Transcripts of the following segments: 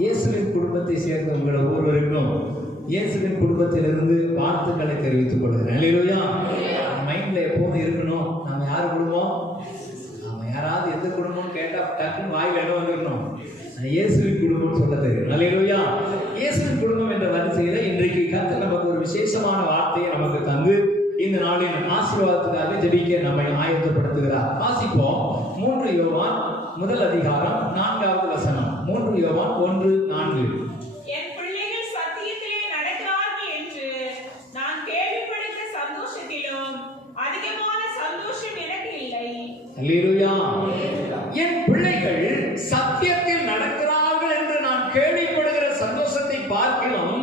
இயேசுவின் குடும்பத்தை சேர்ந்த உங்கள் ஒவ்வொருவருக்கும் இயேசுவின் குடும்பத்திலிருந்து வாழ்த்துக்களை தெரிவித்துக் கொள்கிறேன். அல்லேலூயா. மைண்ட்ல எப்போதும் இருக்கணும், நம்ம யார் குடும்பம்? நம்ம யாராவது எந்த குடும்பம் கேட்டா டக்குன்னு வாயில் இடம் வந்துடணும். இயேசுவின் குடும்பம் சொல்ல தெரியும். அல்லேலூயா. இயேசுவின் குடும்பம் என்ற வரிசையில இன்றைக்கு கர்த்தர் நமக்கு ஒரு விசேஷமான வார்த்தையை நமக்கு தந்து இந்த நாளின் ஆசீர்வாதத்துக்காக ஜெபிக்க நம்மை ஆயத்தப்படுத்துகிறார். வாசிப்போம். 3 யோவான் முதல் அதிகாரம் 4வது வசனம். 3 யோவான் 1:4. என் பிள்ளைகள் சத்தியத்திலே நடக்கிறார்கள் என்று நான் கேள்விப்பட்ட சந்தோஷத்திலும் அதிகமான சந்தோஷம் எனக்கு இல்லை. அல்லேலூயா. என் பிள்ளைகள் சத்தியத்தில் நடக்கிறார்கள் என்று நான் கேள்விப்படுகிற சந்தோஷத்தை பார்க்கிறோம்,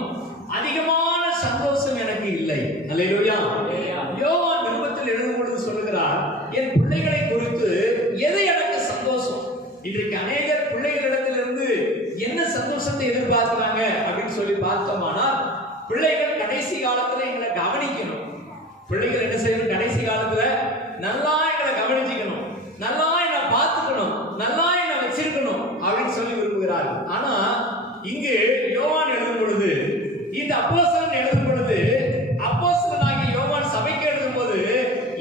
அதிகமான சந்தோஷம் எனக்கு இல்லை. அல்லேலூயா. யோவான் நிருபத்தில் எழுதும் பொழுது சொல்லுகிறார், என் பிள்ளைகளை குறித்து எது எனக்கு சந்தோஷம்? இன்றைக்கு அநேகர் பிள்ளைகளிடத்திலிருந்து என்ன சந்தோஷத்தை எதிர்பார்க்கிறாங்க அப்படின்னு சொல்லி பார்த்தோமானால், பிள்ளைகள் கடைசி காலத்துல எங்களை கவனிக்கணும். பிள்ளைகள் என்ன செய்யணும்? கடைசி காலத்துல நல்லா எங்களை கவனிச்சுக்கணும், நல்லா என்னை பார்த்துக்கணும், நல்லா என்னை வச்சிருக்கணும் அப்படின்னு சொல்லி விரும்புகிறார்கள். ஆனா இங்கு யோவான் எழுதும் பொழுது, இந்த அப்போஸ்தலன் எழுதும் பொழுது, அப்போஸ்தலனாகிய யோவான் சபைக்கு எழுதும் போது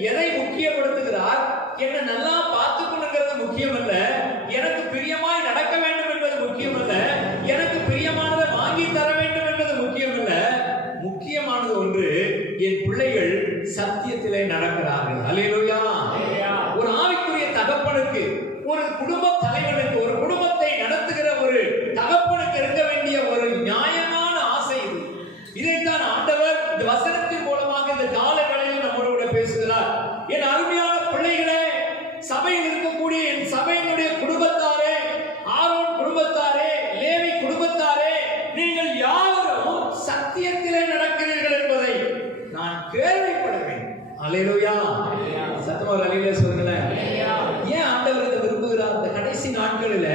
எதை முக்கியப்படுத்துகிறார்? என்னை நல்லா பார்த்துக்கணுங்கிறது முக்கியமல்ல, எனக்கு பிரியமாய் நடக்க வேண்டும் என்பது முக்கியமல்ல, எனக்கு பிரியமானதை வாங்கி தர வேண்டும் என்பது முக்கியமல்ல, முக்கியமானது ஒன்று, என் பிள்ளைகள் சத்தியத்திலே நடக்கிறார்கள். அல்லேலூயா. ஒரு ஆவிக்குரிய தகப்பனுக்கு, ஒரு குடும்ப தலைவனுக்கு, ஒரு குடும்பத்தை நடத்துகிற ஒரு தகப்பனுக்கு இருக்க வேண்டிய ஒரு நியாயமான ஆசை இது. இதைத்தான் ஆண்டவர் இந்த வசனத்தின் மூலமாக இந்த கால வேளையில் நம்மளோட பேசுகிறார். என் அருமையான பிள்ளைகளே, சபையில் இருக்கக்கூடிய என் சபையினுடைய குடும்பத்தாரே, ஆரோன் குடும்பத்தாரே, லேவி குடும்பத்தாரே, நீங்கள் யாவரும் சத்தியத்திலே நடக்கிறீர்கள் என்பதை நான் கேள்விப்படுவேன். அல்லேலூயா. சத்தமா அல்லேலூயா சொல்லுங்களேன். ஏன் ஆண்டவர் இதை விரும்புகிறார்? இந்த கடைசி நாட்களில்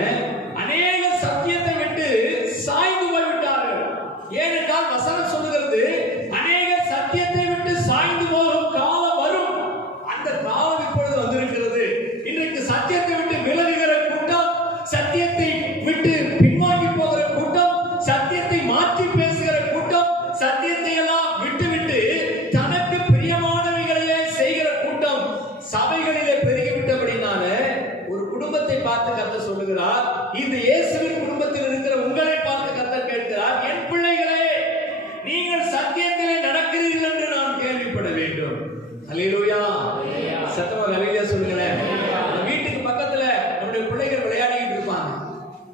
அநேக சத்தியத்தை விட்டு சாய்ந்து போய்விட்டார்கள். ஏனென்றால் வசனம் சொல்லுகிறது, அநேக சத்தியத்தை விட்டு சாய்ந்து போகும் காலம் வரும். அந்த காலம் இப்பொழுது வந்திருக்கிறது. இன்றைக்கு சத்தியத்தை விட்டு விலகுகிற கூட்டம், சத்தியத்தை விட்டு பின்வாங்கி போகிற கூட்டம், சத்தியத்தை மாற்றி பேசுகிற கூட்டம், சத்தியத்தை எல்லாம் விட்டுவிட்டு தனக்கு பிரியமானவைகளையே செய்கிற கூட்டம் சபைகளிலே பெருகிவிட்டபடினால ஒரு குடும்பத்தை பார்த்து கர்த்தர் சொல்லுகிறார், இந்த இயேசுவின் குடும்பத்தில் இருக்கிற உங்களை பார்த்து கர்த்தர் கேட்கிறார், என் பிள்ளைகளே, நீங்கள் சத்தியத்திலே நடக்கிறீர்கள் என்று நான் கேள்விப்பட வேண்டும். அல்லேலூயா. சத்தமா அல்லேலூயா சொல்லுங்களேன். வீட்டுக்கு பக்கத்துல நம்முடைய பிள்ளைகள் விளையாடிட்டு இருப்பாங்க.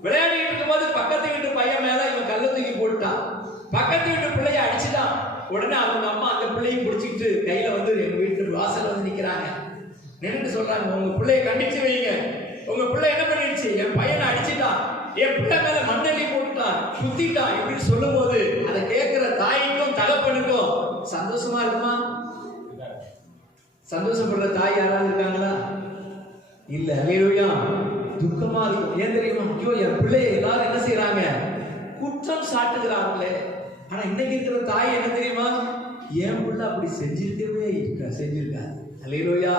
விளையாடிட்டு இருக்கும்போது பக்கத்து வீட்டு பையன் மேல இவன் கல்ல தூக்கி போட்டுட்டான். பக்கத்து வீட்டு பிள்ளைய அடிச்சுட்டான். உடனே அவங்க அம்மா அந்த பிள்ளையை பிடிச்சிக்கிட்டு கையில வந்து எங்க வீட்டு வாசல் வந்து நிக்கிறாங்க. நின்று சொல்றாங்க, உங்க பிள்ளைய கண்டிச்சு வைங்க. உங்க பிள்ளை என்ன பண்ணிடுச்சு? என் பையனை அடிச்சுட்டான், என் பிள்ளை மேல மண்ணெல்லி போட்டுட்டான், குத்திட்டான் இப்படின்னு சொல்லும் போது அதை கேட்கிற தாய்க்கும் தகப்பனுக்கும் சந்தோஷமா இருக்குமா? சந்தோஷப்படுற தாய் யாராவது இருக்காங்களா? இல்ல. அல்லேலூயா. துக்கமா இருக்கும். ஏன் தெரியுமா? ஐயோ, என் பிள்ளைய எல்லாரும் என்ன செய்யறாங்க? குற்றம் சாட்டுகிறாங்களே. ஆனா இன்னைக்கு இருக்கிற தாய் என்ன தெரியுமா? என் பிள்ளை அப்படி செஞ்சிருக்காது. அல்லேலூயா.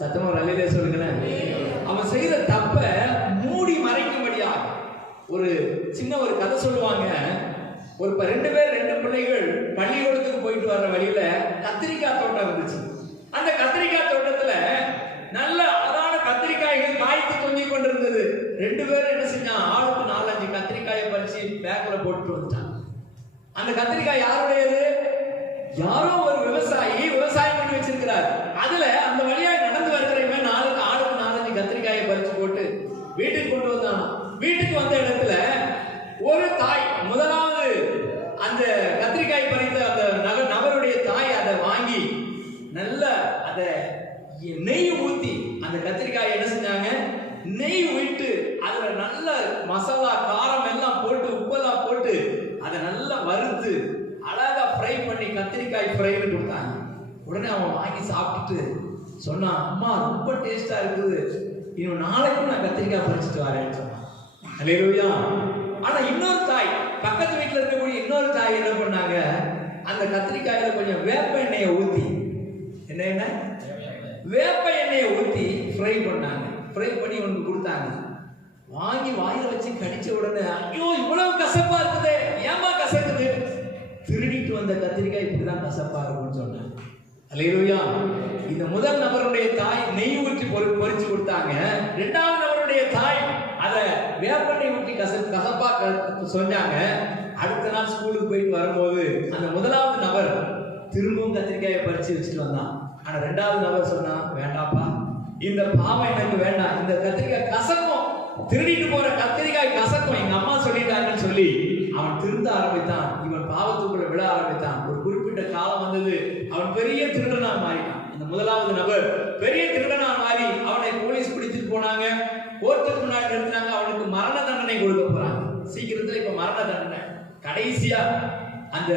சத்தமா அல்லேலூயா சொல்லுங்களேன். அவன் செய்த தப்ப மூடி மறைக்கும்படியா ஒரு சின்ன ஒரு கதை சொல்லுவாங்க. ஒரு 2 பிள்ளைகள் பள்ளிக்கூடத்துக்கு போயிட்டு வர்ற வழியில கத்திரிக்காய் தோட்டம் இருந்துச்சு. அந்த கத்திரிக்காய் தோட்டத்துல நல்ல அழகான கத்திரிக்காய்கள் காய்த்து தொங்கிக் கொண்டிருந்தது. 2 பேரும் என்ன செஞ்சான்? ஆளுக்கு 4-5 கத்திரிக்காயை பறிச்சு பேக்ல போட்டு வந்துட்டான். அந்த கத்திரிக்காய் யாருடையது? யாரோ ஒரு விவசாயி விவசாயம் பண்ணி வச்சிருக்கிறார். அதுல அந்த வழியாக நடந்து வருகிறவங்க ஆளுக்கு 4-5 கத்திரிக்காயை பறிச்சு போட்டு வீட்டுக்கு கொண்டு வந்தான். வீட்டுக்கு வந்த இடத்துல ஒரு தாய், முதலாவது அந்த கத்திரிக்காய் பறித்த அந்த நபருடைய தாய் அதை வாங்கி நல்ல அதை நெய் ஊத்தி அந்த கத்திரிக்காய் என்ன செஞ்சாங்க? நெய் விட்டு அதுல நல்ல மசாலா காரம் எல்லாம் போட்டு உப்பெல்லாம் போட்டு அதை நல்லா வறுத்து அழகா ஃப்ரை பண்ணி கத்திரிக்காய் ஃப்ரைன்னு கொடுத்தாங்க. உடனே அவன் வாங்கி சாப்பிட்டுட்டு சொன்னான், அம்மா ரொம்ப டேஸ்டா இருக்குது, இன்னும் நாளைக்கும் நான் கத்திரிக்காய் பறிச்சுட்டு வரேன்னு சொன்னான். அல்லேலூயா. ஆனா இன்னொரு தாய், பக்கத்து வீட்டுல இருக்கக்கூடிய இன்னொரு தாய் என்ன பண்ணாங்க? அந்த கத்திரிக்காயில கொஞ்சம் வேப்ப எண்ணெயை ஊத்தி, என்ன வேப்ப எண்ணெயை ஊத்தி ஃப்ரை பண்ணாங்க. ஃப்ரை பண்ணி ஒன்று கொடுத்தாங்க. வாங்கி வாயில வச்சு கடிச்ச உடனே ஐயோ இவ்வளவு கசப்பா இருக்குது, ஏமா கசக்குது? திருடிட்டு வந்த கத்திரிக்காய் இப்படிதான் கசப்பா இருக்கும்னு சொன்னேன். அல்லேலூயா. இந்த முதல் நபருடைய தாய் நெய் ஊற்றி பொரிச்சு கொடுத்தாங்க. இரண்டாவது நபருடைய தாய் அதை வேப்பெண்ணெய் ஊற்றி கசப்பா சொன்னாங்க. அடுத்த நாள் ஸ்கூலுக்கு போயிட்டு வரும்போது அந்த முதலாவது நபர் திரும்பவும் கத்திரிக்காயை பறிச்சு வச்சுட்டு வந்தான். ஆனா இரண்டாவது நபர் சொன்னா, வேண்டாப்பா, இந்த பாவம் எனக்கு வேண்டாம், இந்த கத்திரிக்காய் கசக்கும், திருடிட்டு போற கத்திரிக்காய் கசக்கும், எங்க அம்மா சொல்லிட்டாங்கன்னு சொல்லி அவன் திருந்த ஆரம்பித்தான். இவன் பாவத்துக்குள்ள விழ ஆரம்பித்தான். ஒரு குறிப்பிட்ட காலம் வந்தது, அவன் பெரிய திருடனா மாறினான். இந்த முதலாவது நபர் பெரிய திருடனா மாறி அவனை போலீஸ் பிடிச்சிட்டு போனாங்க. கோர்ட்டுக்கு முன்னாடி நிறுத்தினாங்க. அவனுக்கு மரண தண்டனை கொடுக்க போறாங்க. சீக்கிரத்துல இப்ப மரண தண்டனை. கடைசியா அந்த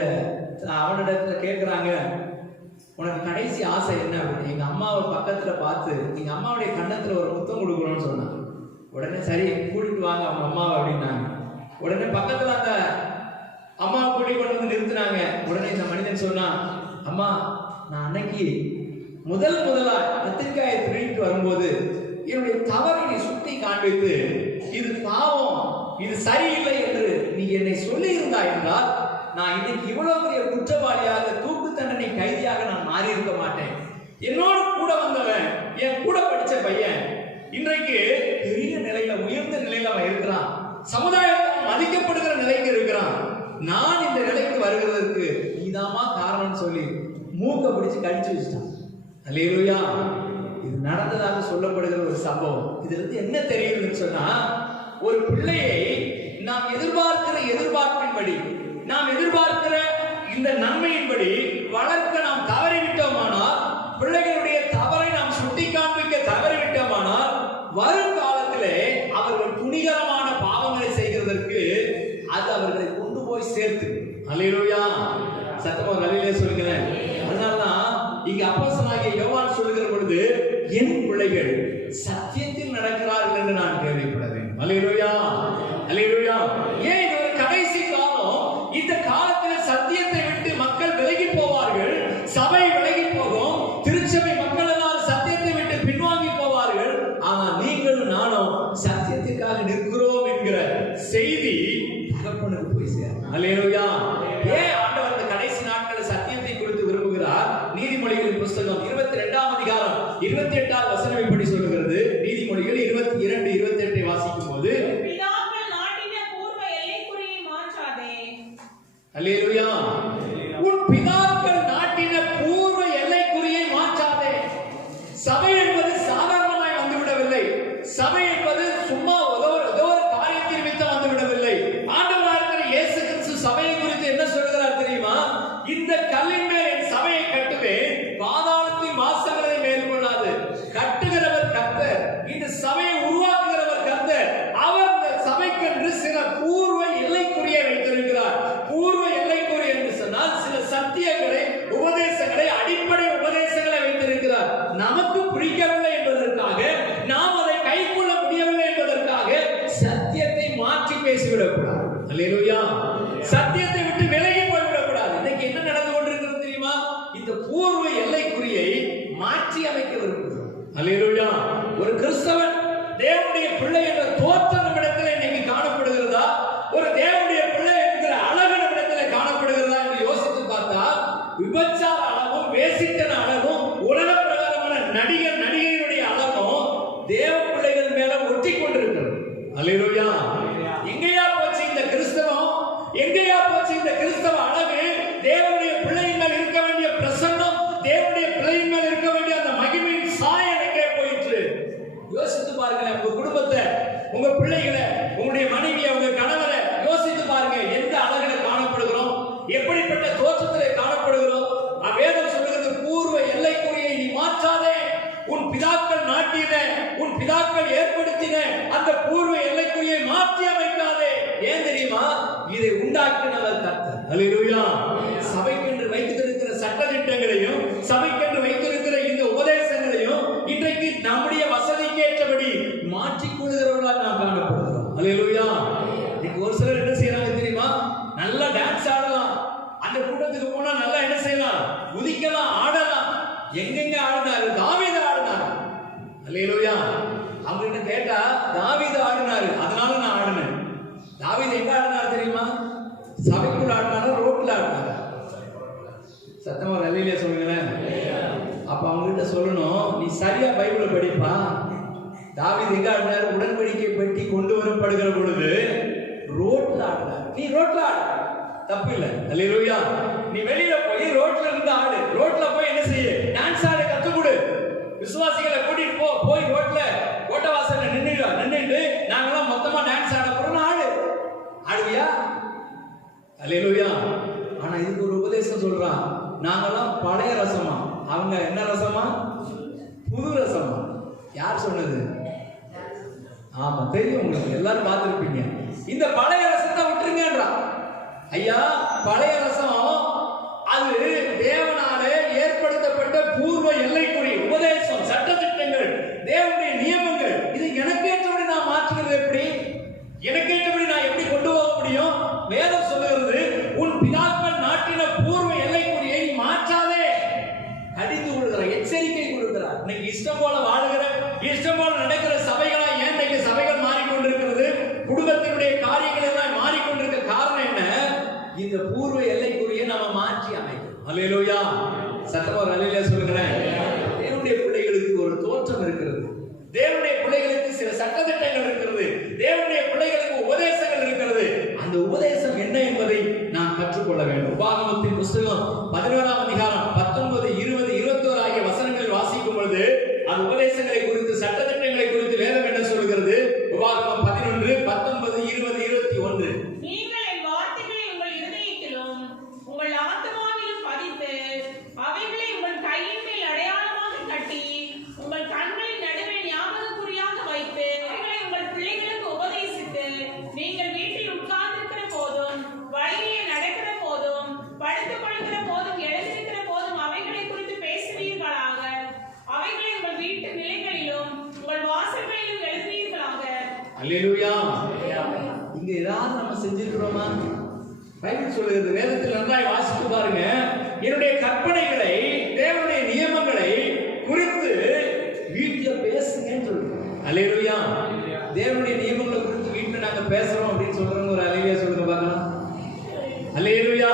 அவனிடத்துல கேட்கிறாங்க, உனக்கு கடைசி ஆசை என்ன அப்படின்னு. எங்க அம்மாவை பக்கத்துல பார்த்து எங்க அம்மாவுடைய கண்ணத்துல ஒரு முத்தம் கொடுக்கணும்னு சொன்னாங்க. உடனே சரி கூட்டிட்டு வாங்க அவங்க அம்மாவை அப்படின்னாங்க. உடனே பக்கத்துல அந்த அம்மாவை கூட்டி கொண்டு வந்து நிறுத்தினாங்க. உடனே இந்த மனிதன் சொன்னான், அம்மா, நான் அன்னைக்கு முதலா கத்திரிக்காயை திருடிட்டு வரும்போது என்னுடைய தவறை நீ சுட்டி காண்பித்து இது பாவம், இது சரியில்லை என்று நீ என்னை சொல்லி இருந்தாய் என்றால் நான் இன்னைக்கு இவ்வளவு பெரிய குற்றவாளியாக, தூக்கு தண்டனை கைதியாக நான் மாறி இருக்க மாட்டேன். என்னோடு கூட வந்தவன், என் கூட படிச்ச பையன் இன்றைக்கு பெரிய நிலையில, உயர்ந்த நிலையில அவன் இருக்கிறான். சமுதாயத்தில் மதிக்கப்படுகிற நிலைக்கு இருக்கிறான். நான் இந்த நிலைக்கு வருகிறதற்கு நீதாமா காரணம் சொல்லி மூக்க பிடிச்சு கடிச்சு வச்சுட்டான். அல்லேலூயா. இது நடந்ததாக சொல்லப்படுகிற ஒரு சம்பவம். இதுல இருந்து என்ன தெரியுதுன்னு சொன்னா, ஒரு பிள்ளையை நாம் எதிர்பார்க்கிற எதிர்பார்ப்பின்படி, நாம் எதிர்பார்க்கிற இந்த நன்மையின்படி வளர்க்க நாம் தவறிவிட்டோமானால், பிள்ளைகளுடைய தவறை நாம் சுட்டி காண்பிக்க தவறிவிட்டோமானால், வருங்காலத்திலே அவர்கள் துணிகரமான பாவங்களை செய்கிறதற்கு அது அவர்களை கொண்டு போய் சேர்த்து. அல்லேலூயா. சத்தமா அல்லேலூயா சொல்லுங்களேன். அதனாலதான் இங்க அப்போஸ்தலனாகிய யோவான் சொல்லுகிற பொழுது, என் பிள்ளைகள் சத்தியத்தில் நடக்கிறார்கள் என்று நான் கேள்விப்பட்டேன். அல்லேலூயா, அல்லேலூயா. ஏன் இது ஒரு கடைசி காலம்? இந்த காலத்தில் சத்தியத்தை விட்டு மக்கள் விலகி போவார்கள், சபை விலகி போகும், திருச்சபை மக்கள் எல்லாரும் சத்தியத்தை விட்டு பின்வாங்கி போவார்கள். ஆனால் நீங்களும் நானும் சத்தியத்திற்காக நிற்கிறோம் என்கிற செய்தி தகப்பனுக்கு போய் சேரும். அல்லேலூயா. ஏன் ஆண்டவர் இந்த கடைசி நாட்களில் சத்தியத்தை குறித்து விரும்புகிறார்? நீதிமொழிகளின் புஸ்தகம் 22ஆம் அதிகாரம் 28ஆம் வசனம் இப்படி சொல்லுகிறது. நீதிமொழிகள் 22:28 வாசிக்கும் போது, பிதாக்கள் நாட்டின பூர்வ எல்லைக்குறியை மாற்றாதே. அல்லேலூயா. உன் பிதாக்கள் நாட்டின பூர்வ எல்லைக்குறியை மாற்றாதே. சபை என்பது சாதாரணமாய் வந்துவிடவில்லை. சபை என்பது சும்மா ஏதோ ஒரு காரியத்தின் நிமித்தம் வந்துவிடவில்லை. ஆண்டவராக இருக்கிற இயேசு கிறிஸ்து சபையை குறித்து என்ன சொல்கிறார் தெரியுமா? இந்த கல்லின் மேல் என் சபையை கட்டுவேன், பாதாளத்தின் வாசல்களை மேற்கொள்ளாது. கட்டுகிறவர் கர்த்தர், இந்த சபையை உருவாக்குகிறவர் கர்த்தர். அவர் இந்த சபைக்கென்று சில பூர்வ எல்லைக்குறியை வைத்திருக்கிறார். பூர்வ எல்லைக்குறி என்று சொன்னால் சில சத்தியங்களை, உபதேசங்களை, அடிப்படை உபதேசங்களை வைத்திருக்கிறார். நமக்கு பிடிக்கவில்லை என்பதற்காக, நாம் அதை கைக்கொள்ள முடியவில்லை என்பதற்காக சத்தியத்தை மாற்றி பேசிவிடக்கூடாது. அல்லேலூயா. சத்தியத்தை விட்டு விலகி போய்விடக்கூடாது. இன்னைக்கு என்ன நடந்து கொண்டிருக்கிறது தெரியுமா? இந்த பூர்வ எல்லைக்குறியை மாற்றி அமைக்க விரும்புகிறோம். அல்லேலூயா. ஒரு கிறிஸ்தவன் தேவனுடைய பிள்ளை என்ற தோற்றம் நம்மிடத்தில் இன்னைக்கு காணப்படுகிறதா? ஒரு தேவனுடைய பிள்ளை என்கிற அழகு நம்மிடத்தில் காணப்படுகிறதா என்று யோசித்து பார்த்தா, விபச்சார அழகும், வேசித்தன அழகும், உலக பிரகாரமான நடிகையினுடைய அழகும் தேவ பிள்ளைகள் மேல ஒட்டி கொண்டிருக்கிறது. அல்லேலூயா. எங்கேயா போச்சு இந்த கிறிஸ்தவம்? எங்கேயா போச்சு இந்த கிறிஸ்தவ அழகு? தேவனுடைய பிள்ளையின் மேல் இருக்க வேண்டிய பிரசன்னம், தேவனுடைய பிள்ளையின் மேல் இருக்க வேண்டிய அந்த மகிமையின் சாயம் எங்கே போயிற்று? யோசித்து பாருங்களேன். உங்க குடும்பத்தை, உங்க பிள்ளைகளை, உங்களுடைய மனைவியை, உங்க கணவரை யோசித்து பாருங்க. எந்த அழகுல காணப்படுகிறோம்? எப்படிப்பட்ட தோற்றத்திலே காணப்படுகிறோம்? வேதம் சொல்லுகிறது, பூர்வ எல்லைக்குறியை நீ மாற்றாதே. உன் பிதாக்கள் நாட்டின, உன் பிதாக்கள் ஏற்படுத்தின அந்த பூர்வ எல்லைக்குறியை மாற்றி அமைக்காதே. ஏன் தெரியுமா? இதை உண்டாக்கினவர் கர்த்தர். அல்லேலூயா. சபைக்கென்று வைத்திருக்கிற சட்டதிட்டங்களையும், சபைக்கென்று வைத்திருக்கிற இந்த உபதேசங்களையும் இன்றைக்கு நம்முடைய வசதிக்கு ஏற்றபடி மாற்றிக் கொள்கிறவர்களாக நாம் காணப்படுகிறோம். அல்லேலூயா. இன்னைக்கு ஒரு சிலர் என்ன செய்யறாங்க தெரியுமா? நல்லா டான்ஸ் ஆடலாம், அந்த கூட்டத்துக்கு போனா நல்லா என்ன செய்யலாம்? குதிக்கலாம், ஆடலாம். எங்கெங்க ஆடினாரு? தாவீது ஆடினார். அல்லேலூயா. அவங்க கேட்டா தாவீது ஆடினாரு, அதனால நான் ஆடினேன். தாவீது எங்க ஆடினார் தெரியுமா? சபைக்குள்ள ஆடினாரா, ரோட்ல ஆடினாரா? சத்தமா ரலிலியா சொல்லுங்களேன். அப்ப அவங்க கிட்ட சொல்லணும், நீ சரியா பைபிளை படிப்பா. தாவீது எங்க ஆடினாரு? உடன்படிக்கை பெட்டி கொண்டு வரப்படுகிற பொழுது ரோட்ல ஆடினார். நீ ரோட்ல ஆடு, தப்பு இல்லை. அல்லேலூயா. நீ வெளியில போய் ரோட்ல இருந்து ஆடு. ரோட்ல போய் என்ன செய்ய? டான்ஸ் ஆட கத்து கொடு. விசுவாசிகளை கூட்டிட்டு போய் ரோட்ல ஓட்டவாசல்ல நின்னுட்டு நாங்கெல்லாம் மொத்தமா டான்ஸ் ஆட போறோம், ஆடு. ஆடுவியா? அல்லேலூயா. ஆனா இதுக்கு ஒரு உபதேசம் சொல்றான். நாங்கெல்லாம் பழைய ரசமா, அவங்க என்ன ரசமா? புது ரசமா. யார் சொன்னது? ஆமா, தெரியும் உங்களுக்கு, எல்லாரும் பார்த்திருப்பீங்க. இந்த பழைய ரசத்தை விட்டுருங்கன்றான். ஐயா, பழைய ரசம் அது தேவனாலே ஏற்படுத்தப்பட்ட பூர்வ எல்லைக்குரிய உபதேசம், சட்டதிட்டங்கள், தேவனுடைய நியமங்கள். இது எனக்கு ஏற்றபடி நான் மாற்றுகிறது எப்படி? எனக்கு ஏற்றபடி நான் எப்படி கொண்டு போக முடியும்? வேதம் சொல்லுகிறது, உன் பிதாக்கள் நாட்டின பூர்வ எல்லைக்குறியை நீ மாற்றாதே. கடிந்து கொள்கிறார், எச்சரிக்கை கொடுக்கிறார். இன்னைக்கு இஷ்டம் போல வாழுகிற, இஷ்டம் போல நடக்கிற சபைகளா ஏன் இன்னைக்கு சபைகள் மாறிக்கொண்டிருக்கிறது? குடும்பத்தினுடைய காரியங்கள் எல்லாம் மாறிக்கொண்டிருக்க காரணம் என்ன? இந்த பூர்வ எல்லைக்குறியை நம்ம மாற்றி அமைக்கணும். அல்லேலூயா. சத்தமா அல்லேலூயா சொல்லுங்களேன். தேவனுடைய பிள்ளைகளுக்கு ஒரு தோற்றம் இருக்கிறது. தேவனுடைய பிள்ளைகளுக்கு சில சட்டதிட்டங்கள் இருக்கிறது. தேவனுடைய பிள்ளைகளுக்கு உபதேசங்கள் இருக்கிறது. அந்த உபதேசம் என்ன என்பதை நாம் கற்றுக்கொள்ள வேண்டும். உபாகமத்தின் புத்தகம் 11ஆம் அதிகாரம் 19, 20, 21 ஆகிய வசனங்களில் வாசிக்கும் பொழுது அந்த உபதேசங்களை குறித்து, சட்டதிட்டங்களை குறித்து வேதம் என்ன சொல்கிறது? உபாகமம் 11, 19, 20, 21. நீங்கள் என் வார்த்தைகளை உங்கள் இருதயத்திலும் உங்கள் ஆத்துமாவிலும் பதித்து அவைகளை உங்கள் கையின் மேல் அடையாளமாக கட்டி உங்கள் கண்களின் நடுவே ஞாபகக்குறியாக வைத்து அவைகளை உங்கள் பிள்ளைகளுக்கு உபதேசித்து நீங்கள் வீட்டில் உட்கார்ந்திருக்கிற போதும், வழியிலே நடக்கிற போதும், படுத்துக் கொள்கிற போதும், எழுந்திருக்கிற போதும் அவைகளை குறித்து பேசுவீர்களாக. அவைகளை உங்கள் வீட்டு நிலைகளிலும் உங்கள் வாசல்களிலும் எழுதுவீர்களாக. அல்லேலூயா. இங்க ஏதாவது நம்ம செஞ்சிருக்கிறோமா? பைபிள் சொல்லுகிறது, வேதத்தில் நன்றாய் வாசித்து பாருங்க. என்னுடைய கற்பனைகளை, தேவனுடைய நியமங்களை குறித்து வீட்டுல பேசுங்கன்னு சொல்லுங்க. அல்லேலூயா. தேவனுடைய நியமங்களை குறித்து வீட்டுல நாங்க பேசுறோம் அப்படின்னு சொல்றவங்க ஒரு அல்லேலூயா சொல்லுங்க பார்க்கலாம். அல்லேலூயா.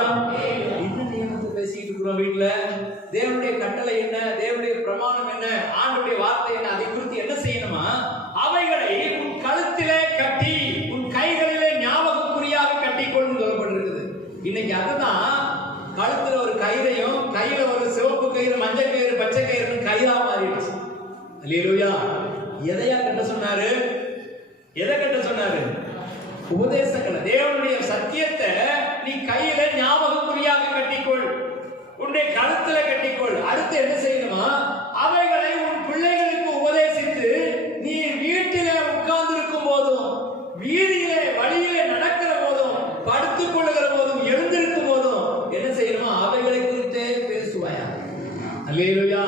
என்ன நியமத்தை பேசிட்டு இருக்கிறோம் வீட்டுல? தேவனுடைய கட்டளை என்ன? தேவனுடைய பிரமாணம் என்ன? ஆண்டுடைய வார்த்தை என்ன? அதை குறித்து என்ன செய்யணுமா? அவைகளை உன் கழுத்திலே கட்டி உன் கைகளிலே ஞாபகக்குறியாக கட்டிக்கொள்ளும் சொல்லப்பட்டிருக்குது. இன்னைக்கு அதுதான் கழுத்துல ஒரு கயிறையும் கையில ஒரு சிவப்பு கயிறு, மஞ்சள் கயிறு, பச்சை கயிறு கயிறா மாறிடுச்சு. அல்லேலூயா. எதையா கட்ட சொன்னாரு? எதை கட்ட சொன்னாரு? உபதேசங்களை, தேவனுடைய சத்தியத்தை நீ கையில ஞாபகக்குறியாக கட்டிக்கொள், உன்னுடைய கழுத்துல கட்டிக்கொள். அடுத்து என்ன செய்யணுமா? அவைகளை உன் பிள்ளைகளுக்கு உபதேசித்து நீ வீட்டிலே உட்கார்ந்து இருக்கும் போதும், வீதியிலே வழியிலே நடக்கிற போதும், படுத்துக் கொள்ளுகிற போதும், எழுந்திருக்கும் போதும் என்ன செய்யணுமா? அவைகளை குறித்தே பேசுவாயா. அல்லேலூயா.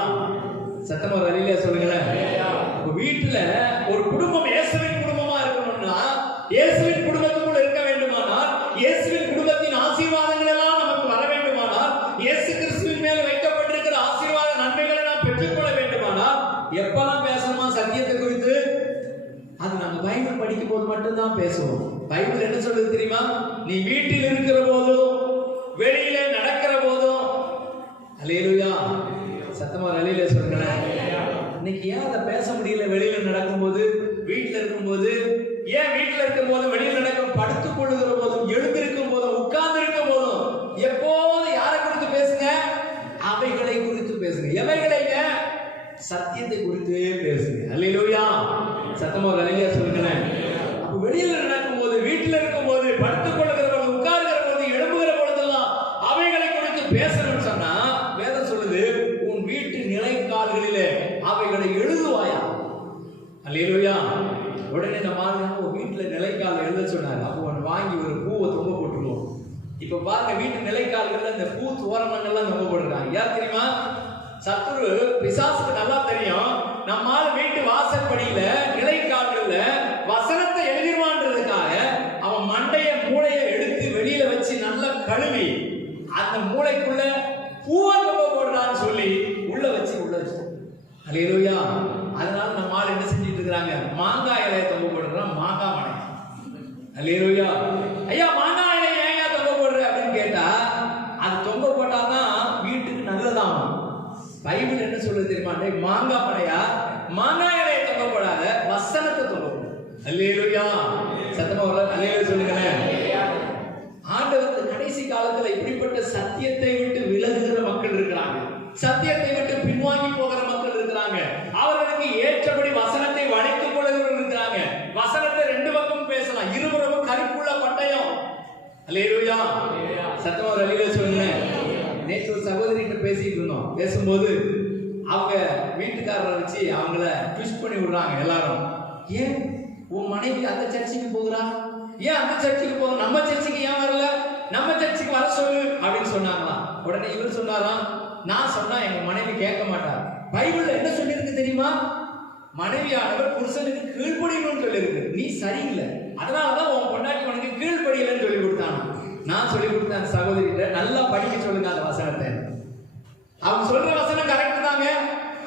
சத்தமா அல்லேலூயா சொல்லுங்களேன். வீட்டுல ஒரு குடும்பம் இயேசுவின் குடும்பமா இருக்கணும்னா, இயேசுவின் குடும்பத்துக்குள்ள இருக்க வேண்டுமானால், இயேசுவின் குடும்பத்தின் ஆசீர்வாதங்கள் எல்லாம் நமக்கு வர வேண்டுமானால், இயேசு கிறிஸ்துவின் மேல் வைக்கப்பட்டிருக்கிற ஆசீர்வாத நன்மைகளை நாம் பெற்றுக்கொள்ள வேண்டுமானால் எப்பெல்லாம் பேசணுமா சத்தியத்தை குறித்து? அது நம்ம பைபிள் படிக்கும் போது மட்டும்தான் பேசுவோம். பைபிள் என்ன சொல்லுது தெரியுமா? நீ வீட்டில் இருக்கிற போதும், வெளியிலே நடக்கிற போதும். அல்லேலூயா. சத்தமா அல்லேலூயா சொல்லுங்களேன். இன்னைக்கு ஏன் அதை பேச முடியல? வெளியில நடக்கும்போது, வீட்டில் இருக்கும்போது, ஏன் வீட்டில் இருக்கும் போதும், வெளியில் நடக்கும், படுத்துக் கொள்ளுகிற போதும், எழுந்திருக்கும் போதும், உட்கார்ந்து இருக்கும் போதும் எப்போது யாரை குறித்து பேசுங்க? அவைகளை குறித்து பேசுங்க. எவைகளைங்க? சத்தியத்தை குறித்து பேசுங்க. அல்லேலூயா. சத்தமா அல்லேலூயா சொல்லுங்களேன். அப்ப வெளியில நடக்கும் போது, வீட்டில் இருக்கும் போது, படுத்துக் கொள்ளுகிற போது, உட்கார்கிற போது, எழும்புகிற பொழுதெல்லாம் அவைகளை குறித்து பேசணும்னு சொன்னா வேதம் சொல்லுது, உன் வீட்டு நிலைக்கால்களிலே அவைகளை எழுதுவாயா. அல்லேலூயா. உடனே நம்ம வீட்டுல நிலைக்கால் எழுத சொன்னாரு. அப்போ வாங்கி ஒரு பூவை தொங்க போட்டுருவோம். இப்ப பாருங்க, வீட்டு நிலைக்கால்கள்ல இந்த பூ தோரணங்கள்லாம் தொங்க போட்டுருக்காங்க. யார் தெரியுமா? சத்துரு, பிசாசுக்கு நல்லா தெரியும். நம்மால வீட்டு வாசற்படியில நிலைக்கால்கள்ல வசனத்தை எழுதிடுவான்றதுக்காக அவன் மண்டைய மூளையை எடுத்து வெளியில வச்சு நல்லா கழுவி அந்த மூளைக்குள்ள பூவை தொங்க போடுறான்னு சொல்லி உள்ள வச்சு. அல்லேலூயா. அதனால நம்ம ஆள் என்ன செஞ்சிட்டு இருக்கிறாங்க, மாங்காய் இலையை தொங்க போடுறான், மாங்காய் மனை. அல்லேலூயா. ஐயா மாங்காய் இலையை ஏன் தொங்க போடுற அப்படின்னு கேட்டா, அது தொங்க போட்டாதான் வீட்டுக்கு நல்லதாம். பைபிள் என்ன சொல்லுது தெரியுமா? மாங்காய் மனையா, மாங்காய் இலையை தொங்க போடாத, வசனத்தை தொங்க போடு. அல்லேலூயா. சத்தமா வரல அல்லேலூயா சொல்லுங்களேன். ஆண்டவர் கடைசி காலத்துல இப்படிப்பட்ட சத்தியத்தை விட்டு விலகுகிற மக்கள் இருக்கிறாங்க, சத்தியத்தை விட்டு பின்வாங்கி போகிற மக்கள் இருக்கிறாங்க, அவர்களுக்கு ஏற்றபடி வசனத்தை வளைத்துக் கொள்ளுகிறவர்கள் இருக்கிறாங்க. வசனத்தை ரெண்டு பக்கம் பேசலாம், இருபுறமும் கருப்புள்ள பட்டயம். அல்லேலூயா. சத்தமா ஒரு அல்லேலூயா சொல்லுங்க. நேற்று ஒரு சகோதரிகிட்ட பேசிட்டு இருந்தோம். பேசும்போது அவங்க வீட்டுக்காரரை வச்சு அவங்கள ட்விஸ்ட் பண்ணி விடுறாங்க எல்லாரும். ஏன் உன் மனைவி அந்த சர்ச்சுக்கு போகிறா, ஏன் அந்த சர்ச்சுக்கு போக, நம்ம சர்ச்சுக்கு ஏன் வரல, நம்ம சர்ச்சுக்கு வர சொல்லு அப்படின்னு சொன்னாங்களா. உடனே இவர் சொன்னாராம், நான் சொன்னா எங்க மனைவி கேட்க மாட்டார். பைபிள்ல என்ன சொல்லியிருக்கு தெரியுமா? மனைவியானவர் புருஷனுக்கு கீழ்ப்படியணும்னு சொல்லியிருக்கு. நீ சரியில்லை, அதனாலதான் உன் பொண்டாட்டி உனக்கு கீழ்ப்படியலன்னு சொல்லி கொடுத்தாங்க. நான் சொல்லி கொடுத்தேன் சகோதரிகிட்ட, நல்லா படிக்க சொல்லுங்க அந்த வசனத்தை. அவங்க சொல்ற வசனம் கரெக்ட் தாங்க,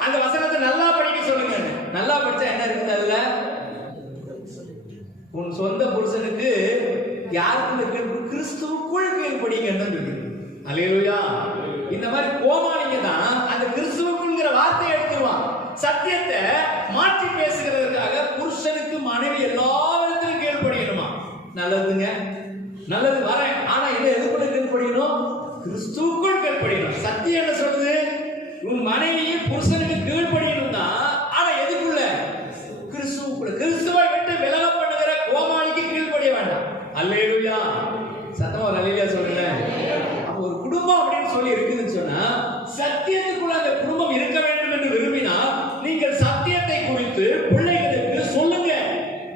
அந்த வசனத்தை நல்லா படிக்க சொல்லுங்க. நல்லா படிச்சா என்ன இருக்குது அதுல? உன் சொந்த புருஷனுக்கு யாருக்கு கிறிஸ்துவுக்குள் கீழ்ப்படிங்கன்னு சொல்லி. அல்லேலூயா. இந்த மாதிரி கோமாளிங்க தான் அந்த கிறிஸ்துவுக்குங்கிற வார்த்தையை எடுத்துருவான். சத்தியத்தை மாற்றி பேசுகிறதுக்காக புருஷனுக்கு மனைவி எல்லா விதத்திலும் கீழ்ப்படியணுமா. நல்லதுங்க, நல்லது வரேன், ஆனா இதை எதுக்குள்ள கீழ்ப்படியணும்? கிறிஸ்துவுக்குள் கீழ்ப்படியணும். சத்தியம் என்ன சொல்லுது? உன் மனைவியை புருஷனுக்கு கீழ்ப்படியணும் தான், ஆனா எதுக்குள்ள? கிறிஸ்துவுக்குள்ள. கிறிஸ்துவை விட்டு விலக பண்ணுகிற கோமாளிக்கு கீழ்ப்படிய வேண்டாம். அல்லேலூயா. சத்தமா ஒரு அல்லேலூயா சொல்லுங்க. அப்ப ஒரு குடும்பம் அப்படின்னு சொல்லி இருக்குதுன்னு சொன்னா, சத்தியத்துக்குள்ள அந்த குடும்பம் இருக்க வேண்டும் என்று விரும்பினா, நீங்கள் சத்தியத்தை குறித்து பிள்ளைகளுக்கு சொல்லுங்க,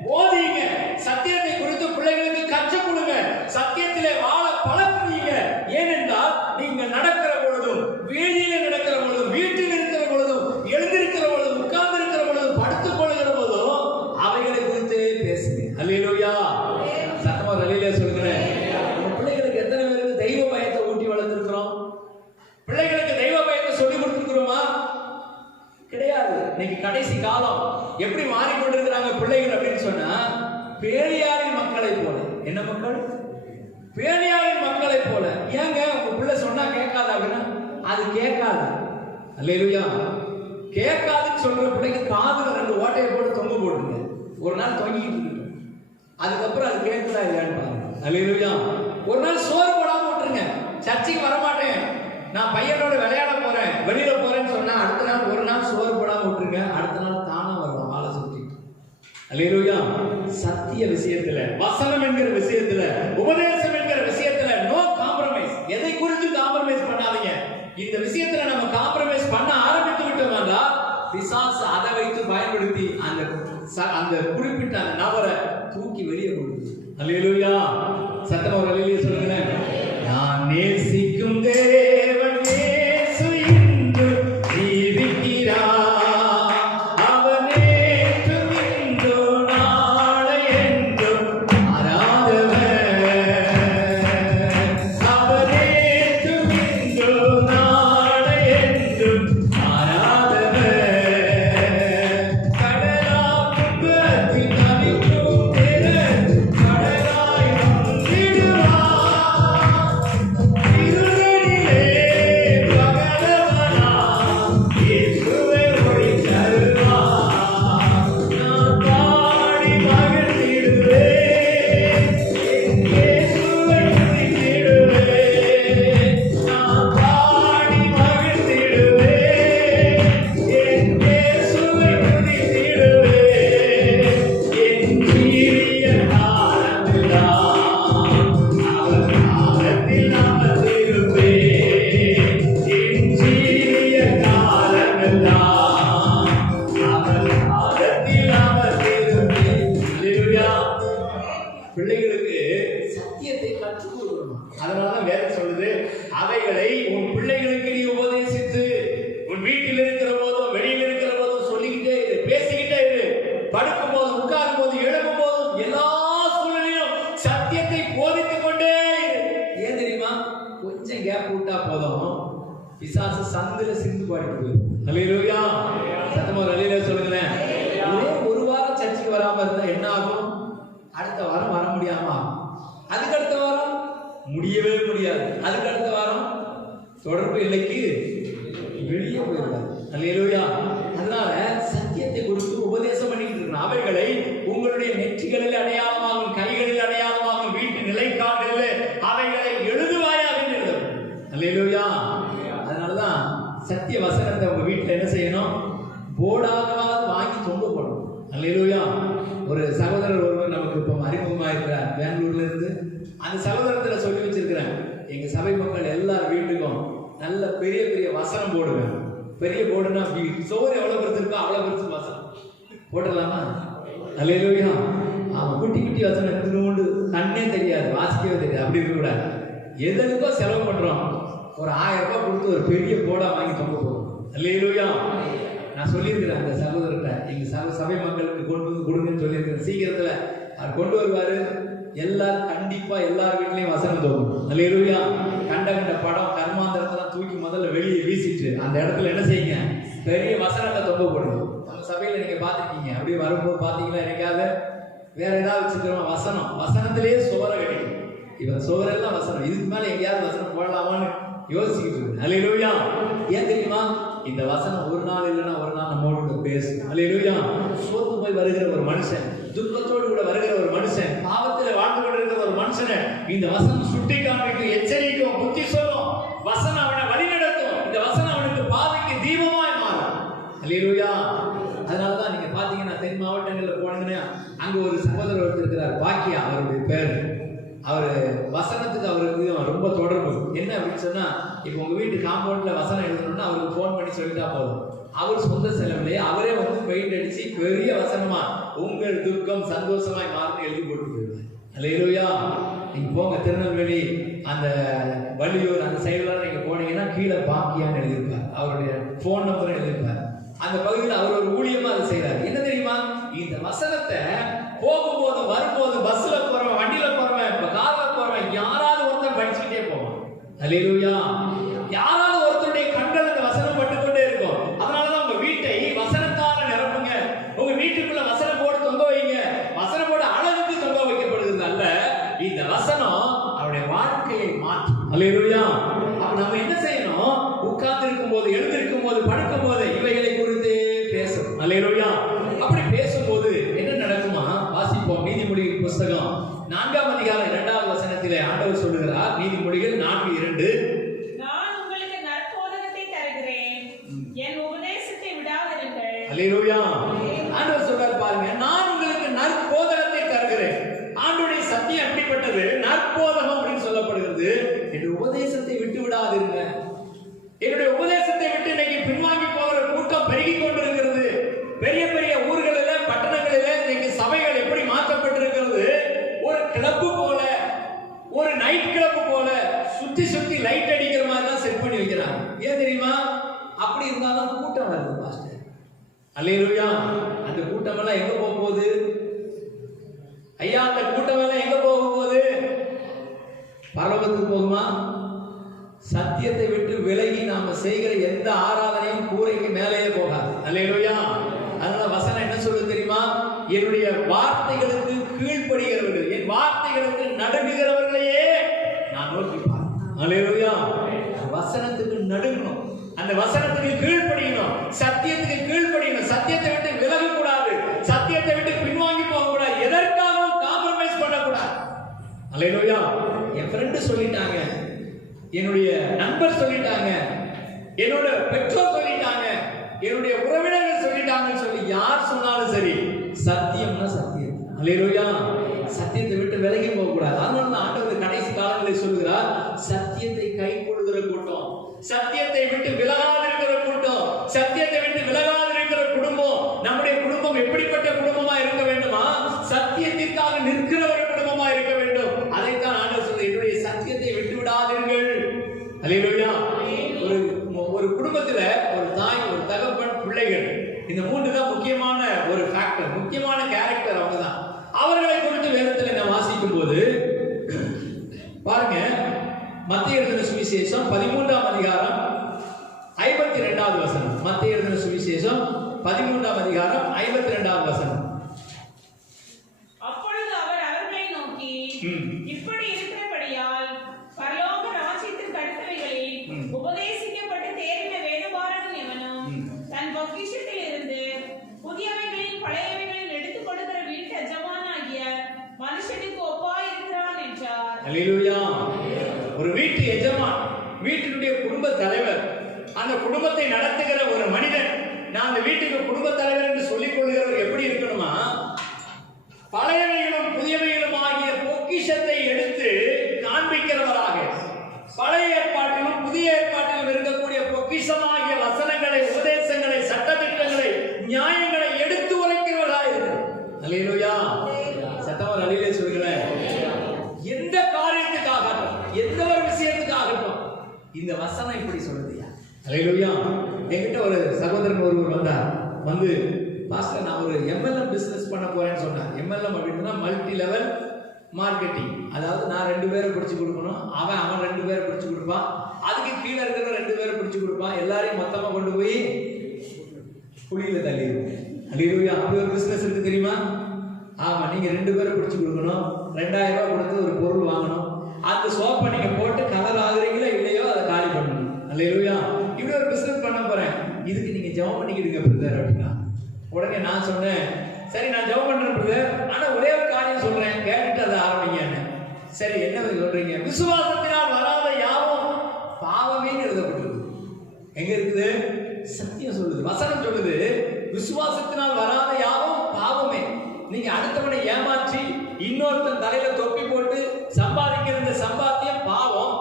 போதிங்க. சத்தியத்தை குறித்து பிள்ளைகளுக்கு கற்றுக் கொடுங்க, சத்தியத்திலே வாழ பழக்குவீங்க. ஏனென்றால் நீங்கள் நடக்கிற பொழுதும், வீதியில நடக்கிற பொழுதும், வீட்டில் இருக்கிற பொழுதும், எழுந்திருக்கிற பொழுதும், உட்கார்ந்து இருக்கிற பொழுதும், படுத்துக் கொள்கிற பொழுதும் அவைகளை குறித்தே பேசுங்க. அல்லேலூயா. சத்தமா அல்லேலூயா சொல்லுங்களேன். நம்ம பிள்ளைகளுக்கு எத்தனை பேருக்கு தெய்வ பயத்தை ஊட்டி வளர்த்திருக்கிறோம்? பிள்ளைகளுக்கு தெய்வ பயத்தை சொல்லி கொடுத்துருக்கிறோமா? கிடையாது. இன்னைக்கு கடைசி காலம் எப்படி மாறிக்கொண்டிருக்கிறாங்க பிள்ளைகள் அப்படின்னு சொன்னா, பேரியாரின் மக்களை போல. என்ன மக்கள்? பேரியாரின் மக்களை போல. ஏங்க உங்க பிள்ளை சொன்னா கேட்காது அப்படின்னா, அது கேட்காது. அல்லேலூயா. கேட்காதுன்னு சொல்ற பிள்ளைக்கு காதுல ரெண்டு ஓட்டையை போட்டு தொங்க போடுங்க, ஒரு நாள் தொங்கிட்டு இருக்கு, அதுக்கப்புறம் அது கேட்குதா இல்லையான்னு பாருங்க. அல்லேலூயா. ஒரு நாள் சோறு போடாம விட்டுருங்க, சர்ச்சைக்கு வரமாட்டேன், நான் பையனோட விளையாட போறேன், வெளியில போறேன்னு சொன்னா அடுத்த நாள் ஒரு நாள் சோறு போடாம விட்டுருங்க, அடுத்த நாள் தானா வருவான் ஆளை சுற்றிட்டு. அல்லேலூயா. சத்திய விஷயத்துல, வசனம் என்கிற விஷயத்துல, உபதேசம் என்கிற விஷயத்துல நோ காம்ப்ரமைஸ். எதை குறித்து காம்ப்ரமைஸ் பண்ணாதீங்க. இந்த விஷயத்துல நம்ம காம்ப்ரமைஸ் பண்ண ஆரம்பித்து விட்டோம்னா, பிசாசு அதை வைத்து பயன்படுத்தி அந்த குறிப்பிட்ட அந்த நபரை தூக்கி வெளியே கொடுக்குது. அல்லேலூயா. சத்தமா ஒரு அல்லேலூயா சொல்லுங்க. நான் நேசிக்கும் தேவன் இயேசு என்று ஜீவிக்கிறார். அவர் நேற்றும் இன்றும் நாளை என்றும் மாறாதவர். அவர் நேற்றும் இன்றும் நாளை என்றும் மாறாதவர். கடலாய் துன்பத்தில் தவிக்கும் திறன் கடலாய் வந்திடுவார். பிள்ளைகளுக்கு சத்தியத்தை கற்றுக் கொடுக்கணும். அதனாலதான் வேதம் சொல்லுது, அவைகளை உன் பிள்ளைகளுக்கு நீ உபதேசித்து, உன் வீட்டில் இருக்கிற போதும் வெளியில் இருக்கிற போதும் சொல்லிக்கிட்டே இரு, பேசிக்கிட்டே இரு. படுக்கும் போதும், உட்காரும் போது, எழுப்பும் போதும், எல்லா சூழ்நிலையும் சத்தியத்தை போதித்துக் கொண்டே இரு. ஏன் தெரியுமா? கொஞ்சம் கேப் விட்டா போதும், பிசாசு சந்தில சிந்து பாடிட்டு. அல்லேலூயா. சத்தமா அல்லேலூயா சொல்லுங்களேன். ஒரே ஒரு வாரம் அல்லேலூயா. அதனால சத்தியத்தை குறித்து உபதேசம் பண்ணிட்டு இருக்கணும். அவைகளை உங்களுடைய நெற்றிகளில் அடையாளமாகும், கைகளில் அடையாளமாகும், வீட்டு நிலைக்கால்களில் அவைகளை எழுதுவாயாக என்று. அல்லேலூயா. அதனாலதான் சத்திய வசனத்தை உங்க வீட்டுல என்ன செய்யணும்? போர்டாக வாங்கி தொங்க போடணும். அல்லேலூயா. ஒரு சகோதரர் ஒருவர் நமக்கு இப்போ அறிமுகமா இருக்கிறார், பெங்களூர்ல இருந்து. அந்த சகோதரத்துல சொல்லி வச்சிருக்கிறேன், எங்க சபை மக்கள் எல்லார் வீட்டுக்கும் நல்ல பெரிய பெரிய வசனம் போடுவேன். பெரிய போர்டுனா சோறு எவ்வளவு பெருசு இருக்கோ அவ்வளவு பெருசு வசனம் போடலாமா? அல்லேலூயா. அவன் குட்டி குட்டி வசனம் எடுத்துட்டு கண்ணே தெரியாது, வாசிக்கவே தெரியாது, அப்படி இருக்க கூடாது. எதற்கோ செலவு பண்றோம், ஒரு 1000 ரூபாய் கொடுத்து ஒரு பெரிய போர்டா வாங்கி தொங்க போடும். அல்லேலூயா. நான் சொல்லியிருக்கிறேன் அந்த சகோதரர்கிட்ட, எங்க சபை மக்களுக்கு கொண்டு வந்து கொடுங்கன்னு சொல்லியிருக்கிறேன். சீக்கிரத்துல அவர் கொண்டு வருவாரு. எல்லாரும் கண்டிப்பா எல்லார் வீட்லயும் வசனம் தோணும். அல்லேலூயா. கண்ட படம் கர்மாந்திரத்தெல்லாம் தூக்கி முதல்ல வெளியே வீசிட்டு அந்த இடத்துல என்ன செய்யுங்க? பெரிய வசனத்தை தொங்க போடுங்க. நம்ம சபையில நீங்க பாத்துருக்கீங்க, அப்படியே வரும்போது பாத்தீங்கன்னா எனக்காவது வேற ஏதாவது வச்சுக்கிறோமா? வசனத்திலேயே சோற கிடைக்கும். இவன் சோறெல்லாம் வசனம், இதுக்கு மேல எங்கேயாவது வசனம் போடலாமான்னு யோசிச்சுக்கிட்டு இருக்கு. அல்லேலூயா. ஏன் தெரியுமா? இந்த வசனம் ஒரு நாள் இல்லைன்னா ஒரு நாள் நம்மோடு பேசும். அல்லேலூயா. சோர்ந்து போய் வருகிற ஒரு மனுஷன், துன்பத்தோடு கூட வருகிற ஒரு மனுஷன், பாவத்தில் வாழ்ந்து கொண்டிருக்கிற ஒரு மனுஷனை இந்த வசனம் சுட்டி காண்பிக்கும், எச்சரிக்கும், புத்தி சொல்லும். வசனம் அவனை வழிநடத்தும். இந்த வசனம் அவனுக்கு பாதைக்கு தீபமாய் மாறும். அல்லேலூயா. அதனாலதான் நீங்க பாத்தீங்கன்னா தென் மாவட்டங்கள்ல போனீங்கன்னா அங்க ஒரு சகோதரர் ஒருத்தர் இருக்கிறார், பாக்கியா அவருடைய பேரு. அவர் வசனத்துக்கு அவருக்கு ரொம்ப தொடர்பு. என்ன அப்படின்னு சொன்னா, இப்போ உங்க வீட்டு காம்பவுண்ட்ல வசனம் எழுதணும்னா அவருக்கு போன் பண்ணி சொல்லிட்டா போதும். அவர் சொந்த செலவுலயே அவரே வந்து பெயிண்ட் அடிச்சு பெரிய வசனமா உங்கள் துக்கம் சந்தோஷமாய் மாறி எழுதி போட்டு போயிடுவார். அல்லேலூயா. நீங்க போங்க திருநெல்வேலி அந்த வள்ளியூர் அந்த சைடுலாம் நீங்க போனீங்கன்னா கீழே பாக்கியான்னு எழுதியிருப்பார், அவருடைய போன் நம்பர் எழுதியிருப்பார். அந்த பகுதியில் அவர் ஒரு ஊழியமா அதை செய்யறாரு. என்ன தெரியுமா? இந்த வசனத்தை போகும்போது வரும்போது பஸ்ல போறவன், வண்டியில போறவன், கார்ல போறவன் யாராவது ஒருத்தர் படிச்சுக்கிட்டே போவான். அல்லேலூயா. யாராவது ஒருத்தருடைய கண்கள் அந்த வசனம் பட்டுக்கொண்டே இருக்கும். அதனாலதான் உங்க வீட்டை வசனத்தால நிரப்புங்க. உங்க வீட்டுக்குள்ள வசனம் போட்டு தொங்க வைங்க. வசனம் போட அழகுக்கு தொங்க வைக்கப்படுகிறது அல்ல, இந்த வசனம் அவருடைய வாழ்க்கையை மாற்றும். அல்லேலூயா. அப்ப நம்ம என்ன செய்யணும்? உட்கார்ந்து இருக்கும் போது, எழுந்திருக்கும் போது, படுக்கும் போது இவைகளை குறித்து பேசணும். அல்லேலூயா. அப்படி பேசும்போது என்ன நடக்குமா? வாசிப்போம். நீதிமொழிகள் புஸ்தகம் 4ஆம் அதிகாரம் 2வது வசனத்திலே ஆண்டவர் சொல்லுகிறார், நீதிமொழிகள் 4:2, நான் உங்களுக்கு நற்போதகத்தை தருகிறேன், என் உபதேசத்தை விடாதிருங்கள். அல்லேலூயா. ஆண்டவர் சொல்றார் பாருங்க, நான் உங்களுக்கு நற்போதகத்தை தருகிறேன். ஆண்டவருடைய சத்தியம் எப்படிப்பட்டது? நற்போதகம் அப்படின்னு சொல்லப்படுகிறது. என் உபதேசத்தை விட்டு விடாதிருங்க. என்னுடைய உபதேசத்தை விட்டு இன்னைக்கு பின்வாங்கி போகிற கூட்டம் பெருகி கொண்டிருக்கிறது. பெரிய பெரிய ஊர்களில், பட்டணங்களில் இன்னைக்கு சபைகள் எப்படி மாற்றப்பட்டிருக்கிறது? ஒரு கிளப் போல, ஒரு நைட் கிளப் போல சுத்தி சுத்தி லைட் அடிக்கிற மாதிரி தான் செட் பண்ணி வைக்கிறாங்க. ஏன் தெரியுமா? அப்படி இருந்தாலும் கூட்டம் வருது பாஸ்டர். அல்லேலூயா. அந்த கூட்டம் எல்லாம் எங்க போக போகுது? ஐயா, அந்த கூட்டம் எல்லாம் எங்க போக போகுது? பரலோகத்துக்கு போகுமா? சத்தியத்தை விட்டு விலகி நாம செய்கிற எந்த ஆராதனையும் கூரைக்கு மேலேயே போகாது. அல்லேலூயா. அதனால வசனம் என்ன சொல்லுது தெரியுமா? என்னுடைய வார்த்தைகளுக்கு கீழ்ப்படுகிறவர்கள், என் வார்த்தைகளுக்கு நடுங்குகிறவர்களையே நான் நோக்கி பார்க்கிறேன். அல்லேலூயா. வசனத்துக்கு நடுங்கணும், அந்த வசனத்துக்கு கீழ்ப்படியணும், சத்தியத்துக்கு கீழ்ப்படியணும். சத்தியத்தை விட்டு விலகக்கூடாது, சத்தியத்தை விட்டு பின்வாங்கி போகக்கூடாது, எதற்காகவும் காம்ப்ரமைஸ் பண்ணக்கூடாது. அல்லேலூயா. என் ஃப்ரெண்டு சொல்லிட்டாங்க, என்னுடைய நண்பர் சொல்லிட்டாங்க, என்னோட பெற்றோர் சொல்லிட்டாங்க, என்னுடைய உறவினர்கள் சொல்லிட்டாங்கன்னு சொல்லி யார் சொன்னாலும் சரி, சத்தியம்னா சத்தியம். அல்லேலூயா. சத்தியத்தை விட்டு விலகி போக கூடாது. அதனால ஆண்டவர் கடைசி காலங்களில் சொல்கிறார், சத்தியத்தை கை கொள்கிற கூட்டம், சத்தியத்தை விட்டு விலகாதிருக்கிற கூட்டம், சத்தியத்தை விட்டு விலகாதிருக்கிற குடும்பம். நம்முடைய குடும்பம் எப்படிப்பட்ட குடும்பமா இருக்க வேண்டுமா? சத்தியத்திற்காக நிற்கிற ஒரு குடும்பமா இருக்க வேண்டும். அதைத்தான் ஆண்டவர் சொல்றார், என்னுடைய சத்தியத்தை விட்டு விடாதீர்கள். அல்லேலூயா. ஒரு குடும்பத்துல ஒரு தாய், ஒரு தகப்பன், பிள்ளைகள், இந்த 3 தான் முக்கியமான ஒரு ஃபேக்டர், முக்கியமான கேரக்டர். அவங்க தான். அவர்களை குறித்து வேதத்தில் நான் வாசிக்கும் போது பாருங்க, மத்தேயு எழுதின சுவிசேஷம் 13ஆம் அதிகாரம் 52வது வசனம். மத்தேயு எழுதின சுவிசேஷம் 13ஆம் அதிகாரம் 52வது வசனம். அப்பொழுது அவர் அவர்களை நோக்கி, இப்படி இருக்கிறபடியால் பரலோக ராஜ்யத்திற்கு அடுத்தவைகளில் உபதேசிக்கப்பட்டு தேறின வேதபாரகன் எவனும் அல்லேலூயா. ஒரு வீட்டு எஜமான், வீட்டினுடைய குடும்ப தலைவர், அந்த குடும்பத்தை நடத்துகிற ஒரு மனிதன், நான் அந்த வீட்டுக்கு குடும்ப தலைவர் என்று சொல்லிக் கொள்கிறவர் எப்படி இருக்கணுமா? பழையவைகளும் புதியவைகளும் ஆகிய பொக்கிஷத்தை எடுத்து காண்பிக்கிறவராக, பழைய ஏற்பாட்டிலும் புதிய ஏற்பாட்டிலும் இருக்கக்கூடிய பொக்கிஷமாகிய வசனங்களை, உபதேசங்களை, சட்டதிட்டங்களை, நியாயங்களை எடுத்து உரைக்கிறவராக இருக்கிறார். அல்லேலூயா. சத்தமா அல்லேலூயா சொல்லுங்களேன். எந்த காரியத்துக்காகட்டும், எந்த ஒரு விஷயத்துக்காகட்டும் இந்த வசனம் இப்படி சொல்லுதுயா. அல்லேலூயா. என்கிட்ட ஒரு சகோதரன் ஒருவர் வந்தார். வந்து, பாஸ்டர் நான் ஒரு MLM பிசினஸ் பண்ண போறேன்னு சொன்னார். MLM அப்படின்னா மல்டி லெவல் மார்க்கெட்டிங். அதாவது நான் 2 பேரை பிடிச்சு கொடுக்கணும், அவன் 2 பேரை பிடிச்சு கொடுப்பான், அதுக்கு கீழே இருக்கிற 2 பேரை பிடிச்சு கொடுப்பான், எல்லாரையும் மொத்தமா கொண்டு போய் குழியில தள்ளிடுவோம். அல்லேலூயா. அப்படி ஒரு பிசினஸ் இருக்கு தெரியுமா? ஆமா, நீங்க 2 பேரை பிடிச்சு கொடுக்கணும், 2000 ரூபாய் கொடுத்து ஒரு பொருள் வாங்கணும், அந்த சோப்பை நீங்க போட்டு கலர் ஆகுறீங்களோ இல்லையோ அதை காலி பண்ணணும். அல்லேலூயா. இப்படி ஒரு பிசினஸ் பண்ண போறேன், இதுக்கு நீங்க ஜெபம் பண்ணிக்கிடுங்க பிரதர் அப்படின்னா. உடனே நான் சொன்னேன், சரி நான் ஜெபம் பண்றேன் பிரதர், ஆனா ஒரே ஒரு காரியம் சொல்றேன், கேட்டுட்டு அதை ஆரம்பிங்க. சரி என்ன சொல்றீங்க? விசுவாசத்தினால் வராத யாவும் பாவமே எழுதப்பட்டிருக்கு. எங்க இருக்குது? சத்தியம் சொல்லுது, வசனம் சொல்லுது, விசுவாசத்தினால் வராத யாவும் பாவமே. நீங்க அடுத்தவனை ஏமாற்றி இன்னொருத்தன் தலையில தொப்பி போட்டு சம்பாதிக்கிற இந்த சம்பாத்தியம் பாவம்.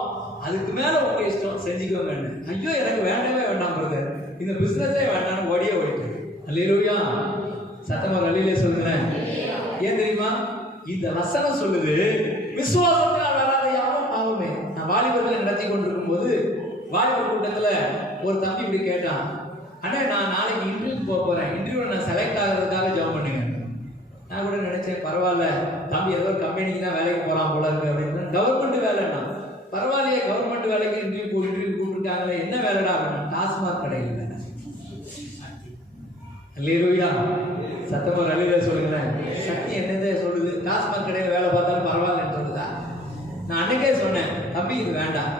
அதுக்கு மேல உங்க இஷ்டம், செஞ்சுக்கோங்க. ஐயோ எனக்கு வேண்டவே வேண்டாம் பிரதர், இந்த பிசினஸே வேண்டாம், ஓடிட்டேன். அல்லேலூயா. சத்தமா அல்லேலூயா சொல்லுங்களேன். ஏன் தெரியுமா? இந்த வசனம் சொல்லுது, விசுவாசத்தினால் வராத யாவும் பாவமே. நான் வாலிபர்களை நடத்தி கொண்டிருக்கும் போது வாலிபர் கூட்டத்துல ஒரு தம்பி இப்படி கேட்டான், அண்ணா நான் நாளைக்கு இன்டர்வியூக்கு போக போறேன், இன்டர்வியூ நான் செலக்ட் ஆகிறதுக்காக ஜெபம் பண்ணுங்க. நான் கூட நினைச்சேன், பரவாயில்ல தம்பி ஏதோ ஒரு கம்பெனிக்கு தான் வேலைக்கு போறான் போல இருக்கு அப்படின்னு. கவர்மெண்ட் வேலைன்னா பரவாயில்லையே, கவர்மெண்ட் வேலைக்கு இன்டர்வியூ கூப்பிட்டுருக்காங்களே, என்ன வேலைடா அப்படின்னா டாஸ்மாக் கடையில் வேலை. அல்லேலூயா. சத்தமா அல்லேலூயா சொல்லுங்களேன். சக்தி என்னதே சொல்லுது? டாஸ்மாக் கடையில் வேலை பார்த்தாலும் பரவாயில்லன்னு சொல்லுதா? நான் அன்னைக்கே சொன்னேன், தம்பி இது வேண்டாம்,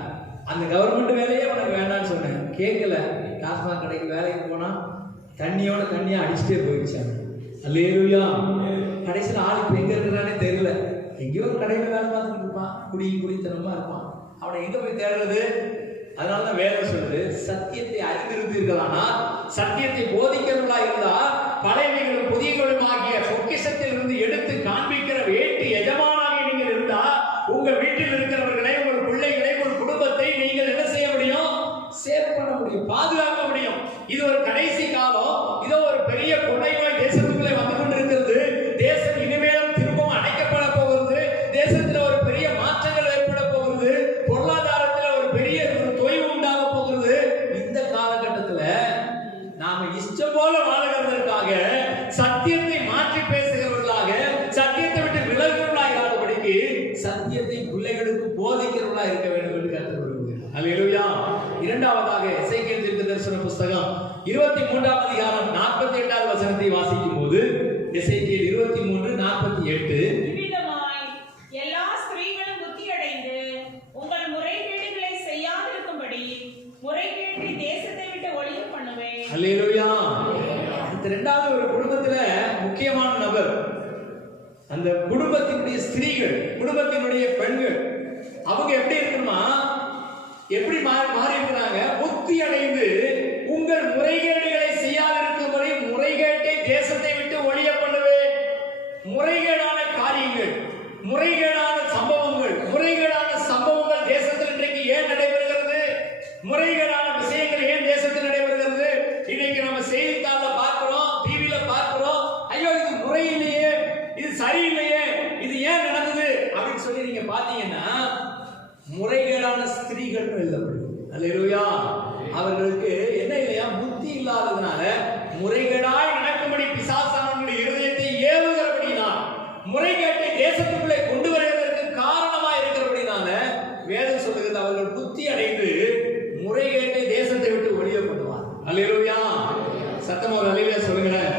அந்த கவர்மெண்ட் வேலையே உனக்கு வேண்டாம்னு சொன்னேன். கேட்கல. டாஸ்மாக் கடைக்கு வேலைக்கு போனா தண்ணியோட தண்ணியா அடிச்சுட்டே போயிடுச்சு. அல்லேலூயா. கடைசியில் ஆள் இப்போ எங்க இருக்கிறானே தெரியல, எங்கேயோ ஒரு கடையில் வேலை பார்த்துட்டு இருப்பான், குடித்தனமா இருப்பான். அவனை எங்க போய் தேடுறது? அதனாலதான் வேதம் சொல்லுது, சத்தியத்தை அறிந்திருந்தீர்களானால், சத்தியத்தை போதிக்கிறவர்களா இருந்தால், பழையவைகளும் புதியவைகளும் ஆகிய பொக்கிஷத்தில் இருந்து எடுத்து காண்பிக்கிற வேட்டு எஜமானாக நீங்கள் இருந்தா, உங்கள் வீட்டில் இருக்கிறவர்களை, உங்கள் பிள்ளைகளை, உங்கள் குடும்பத்தை நீங்கள் என்ன செய்ய முடியும்? சேவ் பண்ண முடியும், பாதுகாக்க முடியும். இது ஒரு கடைசி காலம். இதோ ஒரு பெரிய கொள்ளை நோய் தேசத்துக்குள்ளே வந்து கொண்டிருக்கிறது. தேசம் இனிமேலும் திரும்பவும் அடைக்கப்பட போகிறது. தேசத்துல ஒரு பெரிய மாற்றங்கள் ஏற்பட போகிறது. பொருளாதாரத்தில் ஒரு பெரிய தொய்வு உண்டாக போகிறது. இந்த காலகட்டத்தில் நாம இஷ்டம் போல வாழுகிறதற்காக, சத்தியத்தை மாற்றி பேசுகிறவர்களாக, சத்தியத்தை விட்டு விலகுவர்களாக இராதபடிக்கு சத்தியத்தை பிள்ளைகளுக்கு போதிக்கிறவர்களா இருக்க வேண்டும் என்று கற்றுக் கொடுக்கிறார். அல்லேலூயா. இரண்டாவதாக எசேக்கியேல் தீர்க்கதரிசன புத்தகம் 23ஆம் அதிகாரம் 48வது வசனத்தை வாசிக்கும் போது, எசேக்கியேல் 23:48, இவ்விதமாய் எல்லா ஸ்திரீகளும் புத்தியடைந்து உங்கள் முறைகேடுகளை செய்யாதிருக்கும்படி முறைகேட்டை தேசத்தை விட்டு ஒழிய பண்ணுவேன். அல்லேலூயா. இந்த இரண்டாவது ஒரு குடும்பத்துல முக்கியமான நபர், அந்த குடும்பத்தினுடைய ஸ்திரீகள், குடும்பத்தினுடைய பெண்கள், அவங்க எப்படி இருக்கணுமா? எப்படி மாறி இருக்கிறாங்க? புத்தி அடைந்து உங்கள் முறைகேடுகளை செய்யாதிருக்கும்படி முறைகேட்டை தேசத்தை விட்டு ஒழிய பண்ணுவேன். முறைகேடான காரியங்கள், முறைகேடான சம்பவங்கள் தேசத்தில் இன்றைக்கு ஏன் நடைபெறுகிறது? முறைகேடான விஷயங்கள் ஏன் தேசத்தில் நடைபெறுகிறது? இன்னைக்கு நம்ம செய்தித்தாள்ல பார்க்கிறோம், டிவியில பார்க்கிறோம், ஐயோ இது முறையில்லையே, இது சரியில்லையே, இது ஏன் நடந்தது அப்படின்னு சொல்லி நீங்க பாத்தீங்கன்னா, முறைகேடான ஸ்திரீகள் எழுதப்படும். அல்லேலூயா. அவர்களுக்கு என்ன இல்லையா? புத்தி இல்லாததுனால முறைகேடாய் நடக்கும்படி பிசாசானவர்களுடைய இருதயத்தை ஏவுகிறபடினால், முறைகேட்டை தேசத்துக்குள்ளே கொண்டு வருவதற்கு காரணமா இருக்கிறபடினால வேதம் சொல்லுகிறது, அவர்கள் புத்தி அடைந்து முறைகேட்டை தேசத்தை விட்டு ஒழிய பண்ணுவார். அல்லேலூயா. சத்தமா ஒரு அல்லேலூயா சொல்லுங்களேன்.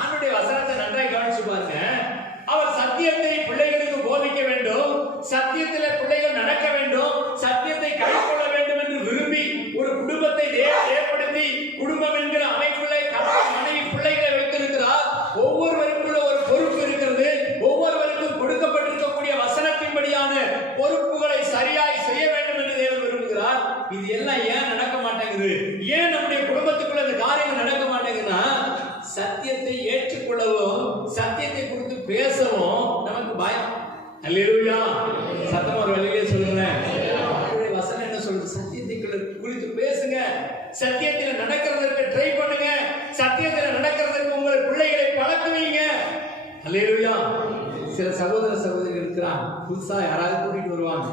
ஆண்டவருடைய வசனத்தை நன்றாய் கவனிச்சு பாருங்க. அவர் சத்தியத்தை பிள்ளைகளுக்கு போதிக்க வேண்டும், சத்தியத்திலே பிள்ளைகள் நடக்க வேண்டும், சத்தியத்தை கைக்கொள்ள வேண்டும் என்று விரும்பி ஒரு குடும்பத்தை ஏற்படுத்தி, குடும்பம் என்கிற அமைப்பிலே கணவன் மனைவி பிள்ளை சத்தியத்தை ஏற்றுக்கொள்ளவும் சத்தியத்தை குறித்து பேசவும் நமக்கு பயம். அல்லேலூயா. சத்தமா ஒரு வழியிலே சொல்லுறேன். வசனம் என்ன சொல்லுது? சத்தியத்தை குறித்து பேசுங்க, சத்தியத்தில் நடக்கிறதற்கு ட்ரை பண்ணுங்க, சத்தியத்தில் நடக்கிறதற்கு உங்களை பிள்ளைகளை பழக்குவீங்க. அல்லேலூயா. சில சகோதர சகோதரிகள் இருக்கிறாங்க, புதுசா யாராவது கூட்டிட்டு வருவாங்க.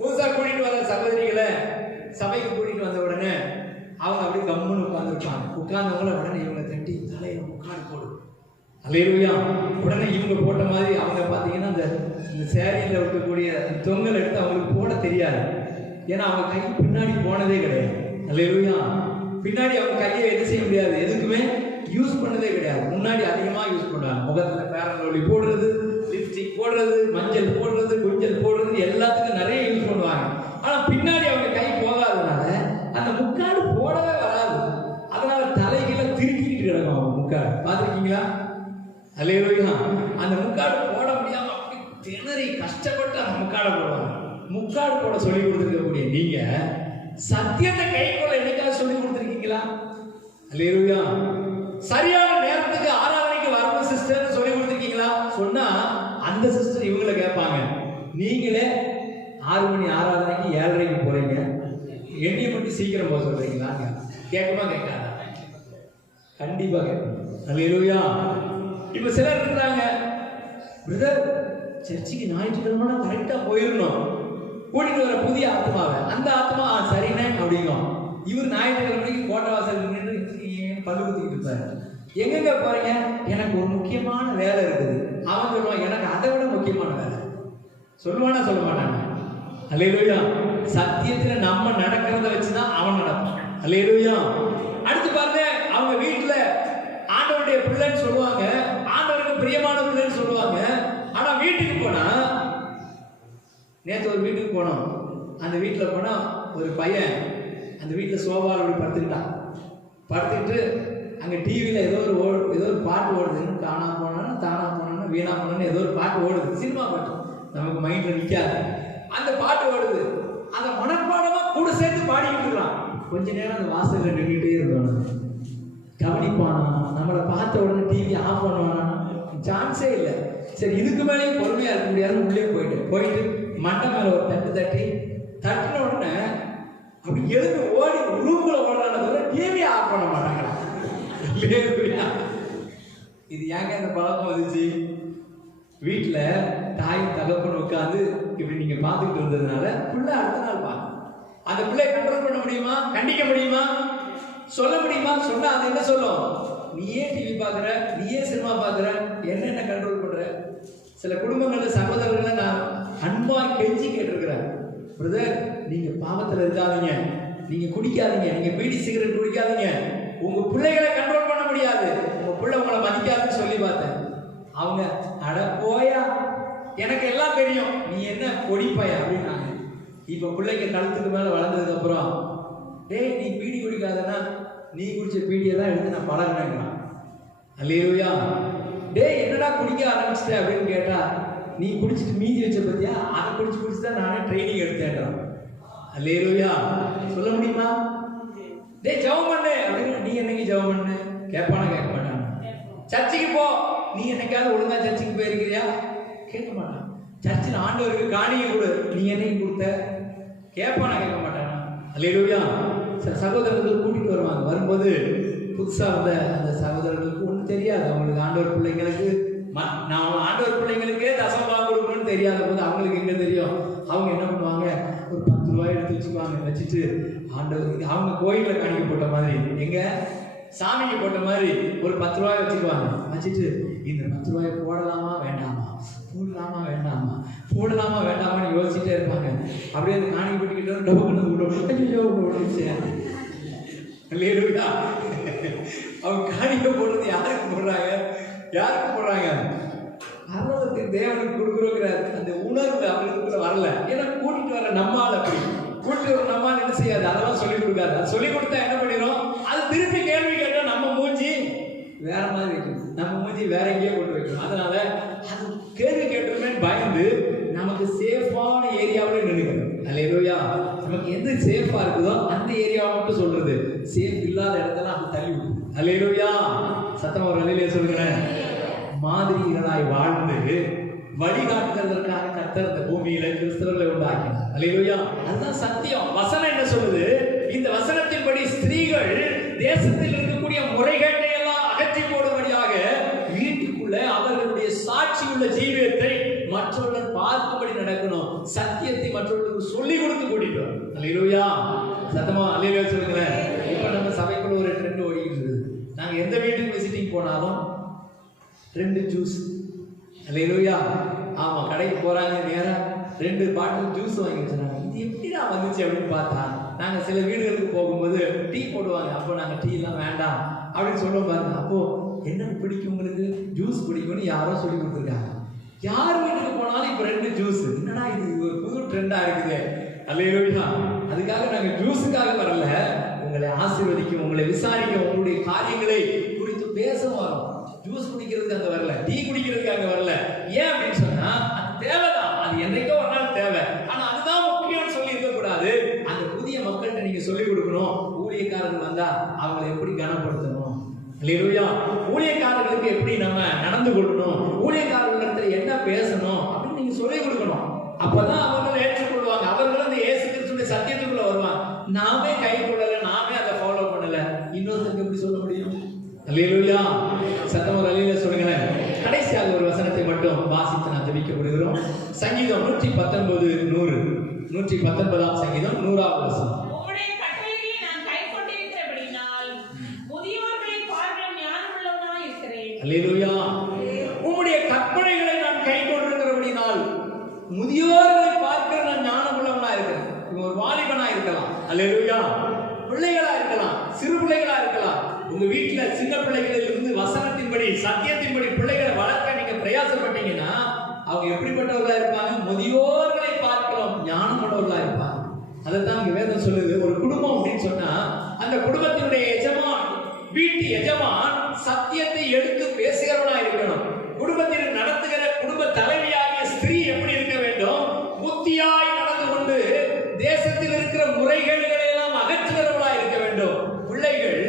புதுசா கூட்டிட்டு வர சகோதரிகளை சபைக்கு கூட்டிட்டு வந்த உடனே அவங்க அப்படியே கம்முன்னு உட்கார்ந்துருப்பாங்க. உட்கார்ந்தவங்கள உடனே இவங்க தட்டி தலையில முக்காடு போடு. அல்லேலூயா. உடனே இவங்க போட்ட மாதிரி அவங்க பார்த்தீங்கன்னா அந்த சேரியில் இருக்கக்கூடிய தொங்கல் எடுத்து அவங்களுக்கு போட தெரியாது. ஏன்னா அவங்க கை பின்னாடி போனதே கிடையாது. அல்லேலூயா. பின்னாடி அவங்க கையை எது செய்ய முடியாது, எதுக்குமே யூஸ் பண்ணதே கிடையாது. முன்னாடி அதிகமாக யூஸ் பண்ணுவாங்க. முகத்தில் ஃபேர் அண்ட் லவ்லி போடுறது, லிப்ஸ்டிக் போடுறது, மஞ்சள் போடுறது, குஞ்சல் போடுறது, எல்லாத்துக்கும் நிறைய யூஸ் பண்ணுவாங்க. ஆனால் பின்னாடி அவங்க கை போகாதனால அந்த முக்காடு போடவே வராது. அதனால தலைகளை திருக்கிட்டு கிடக்கும் அவங்க முக்காடு. பார்த்துருக்கீங்களா? அல்லேலூயா. அந்த முக்காடு போட முடியாம அப்படி திணறி கஷ்டப்பட்டு அந்த முக்காடை போடுவாங்க. முக்காடு போட சொல்லி கொடுத்துருக்கக்கூடிய நீங்க சத்தியத்தை கைக்குள்ள என்னைக்காவது சொல்லி கொடுத்துருக்கீங்களா? அல்லேலூயா. சரியான நேரத்துக்கு ஆராதனைக்கு வரணும் சிஸ்டர் சொல்லி கொடுத்துருக்கீங்களா? சொன்னா அந்த சிஸ்டர் இவங்களை கேட்பாங்க, நீங்களே 6 மணி ஆராதனைக்கு 7:30க்கு போறீங்க, எண்ணியை மட்டும் சீக்கிரம் போக சொல்றீங்களா? கேட்குமா கேட்காதா? கண்டிப்பா கேட்கணும். அல்லேலூயா. இப்ப சிலர் இருக்கிறாங்க, பிரதர் சர்ச்சுக்கு ஞாயிற்றுக்கிழமை கரெக்டா போயிடணும், கூட்டிட்டு வர புதிய ஆத்மாவை, அந்த ஆத்மா சரிண்ணே அப்படிங்கும். இவர் ஞாயிற்றுக்கிழமைக்கு கோட்டை வாசல் நின்று பல்லு குத்திக்கிட்டு இருப்பாரு. எங்கெங்க போறீங்க? எனக்கு ஒரு முக்கியமான வேலை இருக்குது. அவன் சொல்லுவான், எனக்கு அதை விட முக்கியமான வேலை. சொல்லுவானா சொல்ல மாட்டாங்க? அல்லேலூயா. சத்தியத்துல நம்ம நடக்கிறத வச்சுதான் அவன் நடப்பான். அல்லேலூயா. அடுத்து பாருங்க, அவங்க வீட்டுல ஆண்டவருடைய பிள்ளைன்னு சொல்லுவாங்க, ஆண்டவருக்கு பிரியமான பிள்ளைன்னு சொல்லுவாங்க. ஆனா வீட்டுக்கு போனா, நேற்று ஒரு வீட்டுக்கு போனோம், அந்த வீட்டில் போனா ஒரு பையன் அந்த வீட்டில் சோபாவில் அப்படி படுத்துக்கிட்டான். படுத்துக்கிட்டு அங்கே டிவியில் ஏதோ ஒரு பாட்டு ஓடுதுன்னு, தானா போனோன்னா வீணா போனோன்னு ஏதோ ஒரு பாட்டு ஓடுது, சினிமா பாட்டு, நமக்கு மைண்டில் நிற்காது. அந்த பாட்டு ஓடுது, அந்த மனப்பாடமாக கூட சேர்த்து பாடிக்கிட்டு இருக்கலாம். கொஞ்ச நேரம் அந்த வாசலில் நின்றுட்டே இருந்தோம். கவனிப்பானா? நம்மளை பார்த்த உடனே டிவி ஆஃப் பண்ணுவானா? சான்ஸே இல்லை. சரி, இதுக்கு மேலேயும் பொறுமையாக இருக்க முடியாது. உள்ளே போயிட்டு மண்டை மேலே ஒரு தட்டின உடனே அப்படி எழுந்து ஓடி ரூம்ல ஓடுறான தவிர டிவி ஆஃப் பண்ண மாட்டாங்க. இது ஏங்க இந்த பழக்கம் வந்துச்சு? வீட்டில் தாய் தகப்பன் உட்காந்து இப்படி நீங்க பார்த்துக்கிட்டு இருந்ததுனால பிள்ளை அடுத்த நாள் பார்க்க, அந்த பிள்ளையை கண்ட்ரோல் பண்ண முடியுமா? கண்டிக்க முடியுமா? சொல்ல முடியுமா? சொன்னா அது என்ன சொல்லும்? நீயே டிவி பார்க்குற, நீயே சினிமா பார்க்குற, என்னென்ன கண்ட்ரோல் பண்ற? சில குடும்பங்கள்ல சகோதரர்களை நான் அன்பா கெஞ்சி கேட்டிருக்கிறேன், பிரதர் நீங்க பாவத்தில் இருக்காதீங்க, நீங்க குடிக்காதீங்க, நீங்க பீடி சிகரெட் குடிக்காதீங்க, உங்க பிள்ளைகளை கண்ட்ரோல் பண்ண முடியாது, உங்க பிள்ளை உங்களை மதிக்காதுன்னு சொல்லி பார்த்தேன். அவங்க அட போயா, எனக்கு எல்லாம் தெரியும், நீ என்ன பொடிப்பாயா அப்படின்னாங்க. இப்ப பிள்ளைங்க கழுத்துக்கு மேல வளர்ந்ததுக்கு அப்புறம், டேய் நீ பீடி குடிக்காதனா, நீ குடிச்ச பீடியை தான் எடுத்து நான் பழகினேங்கிறான். அல்லேலூயா. டேய் என்னடா குடிக்க ஆரம்பிச்சிட்டேன் அப்படின்னு கேட்டா, நீ குடிச்சிட்டு மீதி வச்ச பத்தியா, அதை குடிச்சு தான் நானே ட்ரைனிங் எடுத்தேன்றான். அல்லேலூயா. சொல்ல முடியுமா? டேய் ஜெபம் பண்ணு அப்படின்னு, நீ என்னைக்கு ஜெபம் பண்ணு? கேட்பானா? கேட்க மாட்டான். சர்ச்சுக்கு போ, நீ என்னைக்காவது ஒழுங்கா சர்ச்சுக்கு போயிருக்கிறியா? கேட்க மாட்டான். சர்ச்சில் ஆண்டவருக்கு காணிக்கை கொடு, நீ என்னைக்கு கொடுத்த? கேட்பானா? கேட்க மாட்டானா? அல்லேலூயா. சகோதரர்கள் கூட்டிட்டு வருவாங்க. வரும்போது புதுசா வந்த அந்த சகோதரர்களுக்கு ஒன்றும் தெரியாது. அவங்களுக்கு ஆண்டவர் பிள்ளைங்களுக்கு, நான் ஆண்டவர் பிள்ளைங்களுக்கே தசமபாகம் கொடுக்கணும்னு தெரியாத போது அவங்களுக்கு எங்க தெரியும்? அவங்க என்ன பண்ணுவாங்க, ஒரு 10 ரூபாய் எடுத்து வச்சுக்குவாங்க. வச்சுட்டு ஆண்டவர், அவங்க கோயிலில் காணிக்க போட்ட மாதிரி, எங்க சாமிக்கு போட்ட மாதிரி ஒரு 10 ரூபாய் வச்சுக்குவாங்க. வச்சுட்டு இந்த 10 ரூபாயை போடலாமா வேண்டாமா, போடலாமா வேண்டாமா, போடலாமா வேண்டாமான்னு யோசிச்சுட்டே இருப்பாங்க. அப்படியே அந்த காணிக்கை போட்டுக்கிட்டு டபுள்னு விடுச்சு. அவங்க காணிக்கை போடுறது யாருக்கு போடுறாங்க? யாருக்கு போடுறாங்க? அருளத்துக்கு தேவனுக்கு கொடுக்குறோங்கிற அந்த உணர்வு அவங்களுக்கு வரல. ஏன்னா கூட்டிட்டு வர நம்மால் அப்படி கூட்டிட்டு வர நம்மால் என்ன செய்யாது, அதெல்லாம் சொல்லிக் கொடுக்காது. அது சொல்லிக் கொடுத்தா என்ன பண்ணிடும்? அது திருப்பி கேள்வி கேட்டா நம்ம மூஞ்சி வேற மாதிரி வைக்கணும், நம்ம மூஞ்சி வேற எங்கேயோ கொண்டு வைக்கணும். அதனால அது கேள்வி கேட்டோமே பயந்து நமக்கு சேஃபான ஏரியாவில நின்றுக்கணும். அல்லேலூயா. நமக்கு எது சேஃபா இருக்குதோ அந்த ஏரியாவை மட்டும் சொல்றது, சேஃப் இல்லாத இடத்துல அது தள்ளி விடும். அல்லேலூயா. சத்தமா ஒரு அல்லேலூயா சொல்லுகிறேன். மாதிரிகளாய் வாழ்ந்து வழிகாட்டுவதற்காக கர்த்தர் இந்த பூமியில கிறிஸ்தவர்களை உண்டாக்கினார். அல்லேலூயா. அதுதான் சத்தியம். வசனம் என்ன சொல்லுது? இந்த வசனத்தின்படி ஸ்திரீகள் தேசத்தில் இருக்கக்கூடிய முறைகேட்டை எல்லாம் அகற்றி போடும்படியாக வீட்டுக்குள்ள அவர்களுடைய சாட்சி உள்ள ஜீவியத்தை மற்றவர்கள் பார்க்கும்படி நடக்கணும். சத்தியத்தை மற்றவர்களுக்கு சொல்லிக் கொடுத்து கூட்டிட்டு வரும். அல்லேலூயா. சத்தமா அல்லேலூயா சொல்லுங்களேன். இப்ப நம்ம சபைக்குள்ள ஒரு ட்ரெண்ட் ஓடிக்கிட்டு இருக்குது. நாங்க எந்த வீட்டுக்கு விசிட்டிங் போனாலும் 2 ஜூஸ். அல்லேலூயா. ஆமா, கடைக்கு போறாங்க, நேரா 2 பாட்டில் ஜூஸ் வாங்கி வச்சுறாங்க. இது எப்படிடா வந்துச்சு அப்படின்னு பார்த்தா, நாங்க சில வீடுகளுக்கு போகும்போது டீ போடுவாங்க. அப்போ நாங்க டீ எல்லாம் வேண்டாம் அப்படின்னு சொல்லுவோம் பாருங்க. அப்போ என்ன பிடிக்கும் உங்களுக்கு? ஜூஸ் பிடிக்கும்னு யாரோ சொல்லி கொடுத்துருக்காங்க. யார் வீட்டுக்கு போனாலும் இப்ப 2 ஜூஸ். என்னடா இது ஒரு புது ட்ரெண்டா இருக்குது. அல்லேலூயா. அதுக்காக நாங்க ஜூஸுக்காக வரல, உங்களை ஆசீர்வதிக்கும், உங்களை விசாரிக்கும், உங்களுடைய காரியங்களை குறித்து பேச வரோம். ஜூஸ் குடிக்கிறதுக்கு அங்க வரல, டீ குடிக்கிறதுக்கு அங்க வரல. ஏன் அப்படின்னு சொன்னா அது தேவைதான், அது என்னைக்கோ ஒரு நாள் தேவை. ஆனா அதுதான் முக்கியம்னு சொல்லி இருக்க கூடாது. அந்த புதிய மக்கள்கிட்ட நீங்க சொல்லிக் கொடுக்கணும். ஊழியக்காரர்கள் வந்தா அவங்களை எப்படி கனப்படுத்தணும், அல்லேலூயா, ஊழியக்காரர்களுக்கு எப்படி நம்ம நடந்து கொள்ளணும், ஊழியக்காரர்களிடத்துல என்ன பேசணும் அப்படின்னு நீங்க சொல்லிக் கொடுக்கணும். அப்பதான் அவர்கள் ஏற்றுக்கொள்வாங்க. அவர்கள் அந்த இயேசு கிறிஸ்துவின் சத்தியத்துக்குள்ள வருவாங்க. நாமே கை கொள்ளல, நாமே அதை ஃபாலோ பண்ணல, இன்னொருத்தருக்கு எப்படி சொல்ல முடியும்? அல்லேலூயா. சத்தமா அல்லேலூயா சொல்லுங்களேன். கடைசியாக ஒரு வசனத்தை மட்டும் வாசித்து நான் ஜெபிக்க விடுகிறோம். சங்கீதம் 119 100. 119ஆம் சங்கீதம் 100ஆவது வசனம். உம்முடைய கட்டளைகளை நான் கைக்கொண்டிருக்கிறபடியால் முதியோர்களை பார்க்க ஞானமுள்ளவனாய் இருக்கிறேன். அல்லேலூயா. உம்முடைய கற்பனைகளை நான் கைக்கொண்டிருக்கிறபடியால் முதியோர்களை பார்க்க நான் ஞானமுள்ளவனாய் இருக்கிறேன். ஒரு வாலிபனா இருக்கலாம், அல்லேலூயா, பிள்ளைகளா இருக்கலாம், சிறு பிள்ளைகளா இருக்கலாம். உங்க வீட்டுல சின்ன பிள்ளைகளில் இருந்து வசனத்தின்படி சத்தியத்தின்படி பிள்ளைகளை வளர்க்க நீங்க பிரயாசப்பட்டீங்கன்னா அவங்க எப்படிப்பட்டவர்களா இருப்பாங்க? முதியோர்களை பார்க்கலாம் ஞானம் உள்ளவர்களா இருப்பாங்க. அதைத்தான் இங்க வேதம் சொல்லுது. ஒரு குடும்பம் அப்படின்னு சொன்னா அந்த குடும்பத்தினுடைய எஜமான், வீட்டு எஜமான் சத்தியத்தை எடுத்து பேசுகிறவனா இருக்கணும். குடும்பத்தில் நடத்துகிற குடும்ப தலைவியாகிய ஸ்திரீ எப்படி இருக்க வேண்டும்? புத்தியாய் நடந்து கொண்டு தேசத்தில் இருக்கிற முறைகேடுகளை எல்லாம் அகற்றுகிறவர்களா இருக்க வேண்டும். பிள்ளைகள்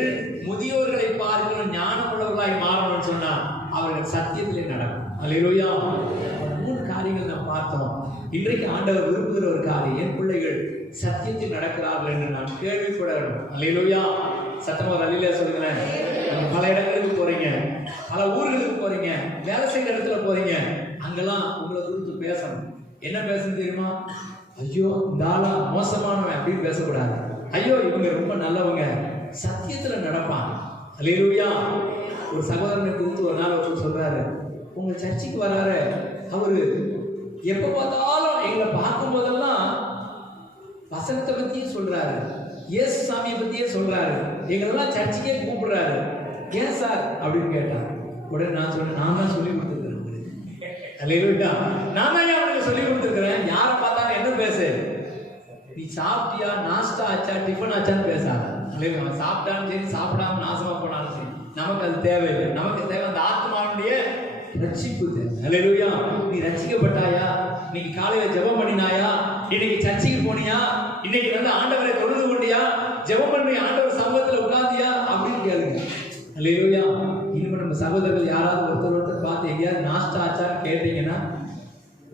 முதியோர்களை பார்க்கணும், ஞானம் உள்ளவர்களாய் மாறணும்னு சொன்னா அவர்கள் சத்தியத்திலே நடக்கும். அல்லேலூயா. 3 காரியங்கள் நாம் பார்த்தோம். இன்றைக்கு ஆண்டவர் விரும்புகிற ஒரு காரியம், என் பிள்ளைகள் சத்தியத்தில் நடக்கிறார்கள் என்று நான் கேள்விப்பட வேண்டும். அல்லேலூயா. சத்தமா அல்லேலூயா சொல்லுங்களேன். பல இடங்களுக்கு போறீங்க, பல ஊர்களுக்கு போறீங்க, வேலை செய்யற இடத்துல போறீங்க, அங்கெல்லாம் உங்களை குறித்து பேசணும். என்ன பேசணும் தெரியுமா? ஐயோ இந்த ஆளா மோசமானவன் அப்படின்னு பேசக்கூடாது. ஐயோ இவங்க ரொம்ப நல்லவங்க, சத்தியத்துல நடப்பாங்க. அல்லேலூயா. ஒரு சகோதரனை குறித்து ஒரு நாள் ஒருத்தர் சொல்றாரு, உங்க சர்ச்சுக்கு வராரு, அவரு எப்ப பார்த்தாலும் எங்களை பார்க்கும் போதெல்லாம் வசனத்தை பத்தியே சொல்றாரு, இயேசு சாமியை பத்தியே சொல்றாரு, எங்களெல்லாம் சர்ச்சுக்கே கூப்பிடுறாரு. ஏன் சார் அப்படின்னு கேட்டார். உடனே நான் சொன்னேன், நான் தான் சொல்லி கொடுத்துருக்கிறேன் உங்களுக்கு. அல்லேலூயா. நான் தான் அவனுக்கு சொல்லி கொடுத்துருக்கிறேன். யாரை பார்த்தாலும் என்ன பேசு, நீ சாப்பிட்டியா, நாஸ்டா ஆச்சா, டிஃபன் ஆச்சான்னு பேசாத. அல்லேலூயா. அவன் சாப்பிட்டாலும் சரி, சாப்பிடாம நாசமா போனாலும் சரி, நமக்கு அது தேவையில்லை. நமக்கு தேவை அந்த ஆத்மாவுடைய ரட்சிப்பு தேவை. அல்லேலூயா. நீ ரட்சிக்கப்பட்டாயா? இன்னைக்கு காலையில ஜெபம் பண்ணினாயா? இன்னைக்கு சர்ச்சுக்கு போனியா? இன்னைக்கு வந்து ஆண்டவரை தொழுது கொண்டியா? ஜெபம் பண்ணி ஆண்டவர் சமூகத்துல உட்கார்ந்தியா அப்படின்னு கேளுங்க. அல்லேலூயா. இனிமே நம்ம சகோதரர்கள் யாராவது ஒருத்தர் பார்த்து எங்கேயாவது நாஸ்டா ஆச்சான்னு கேட்டீங்கன்னா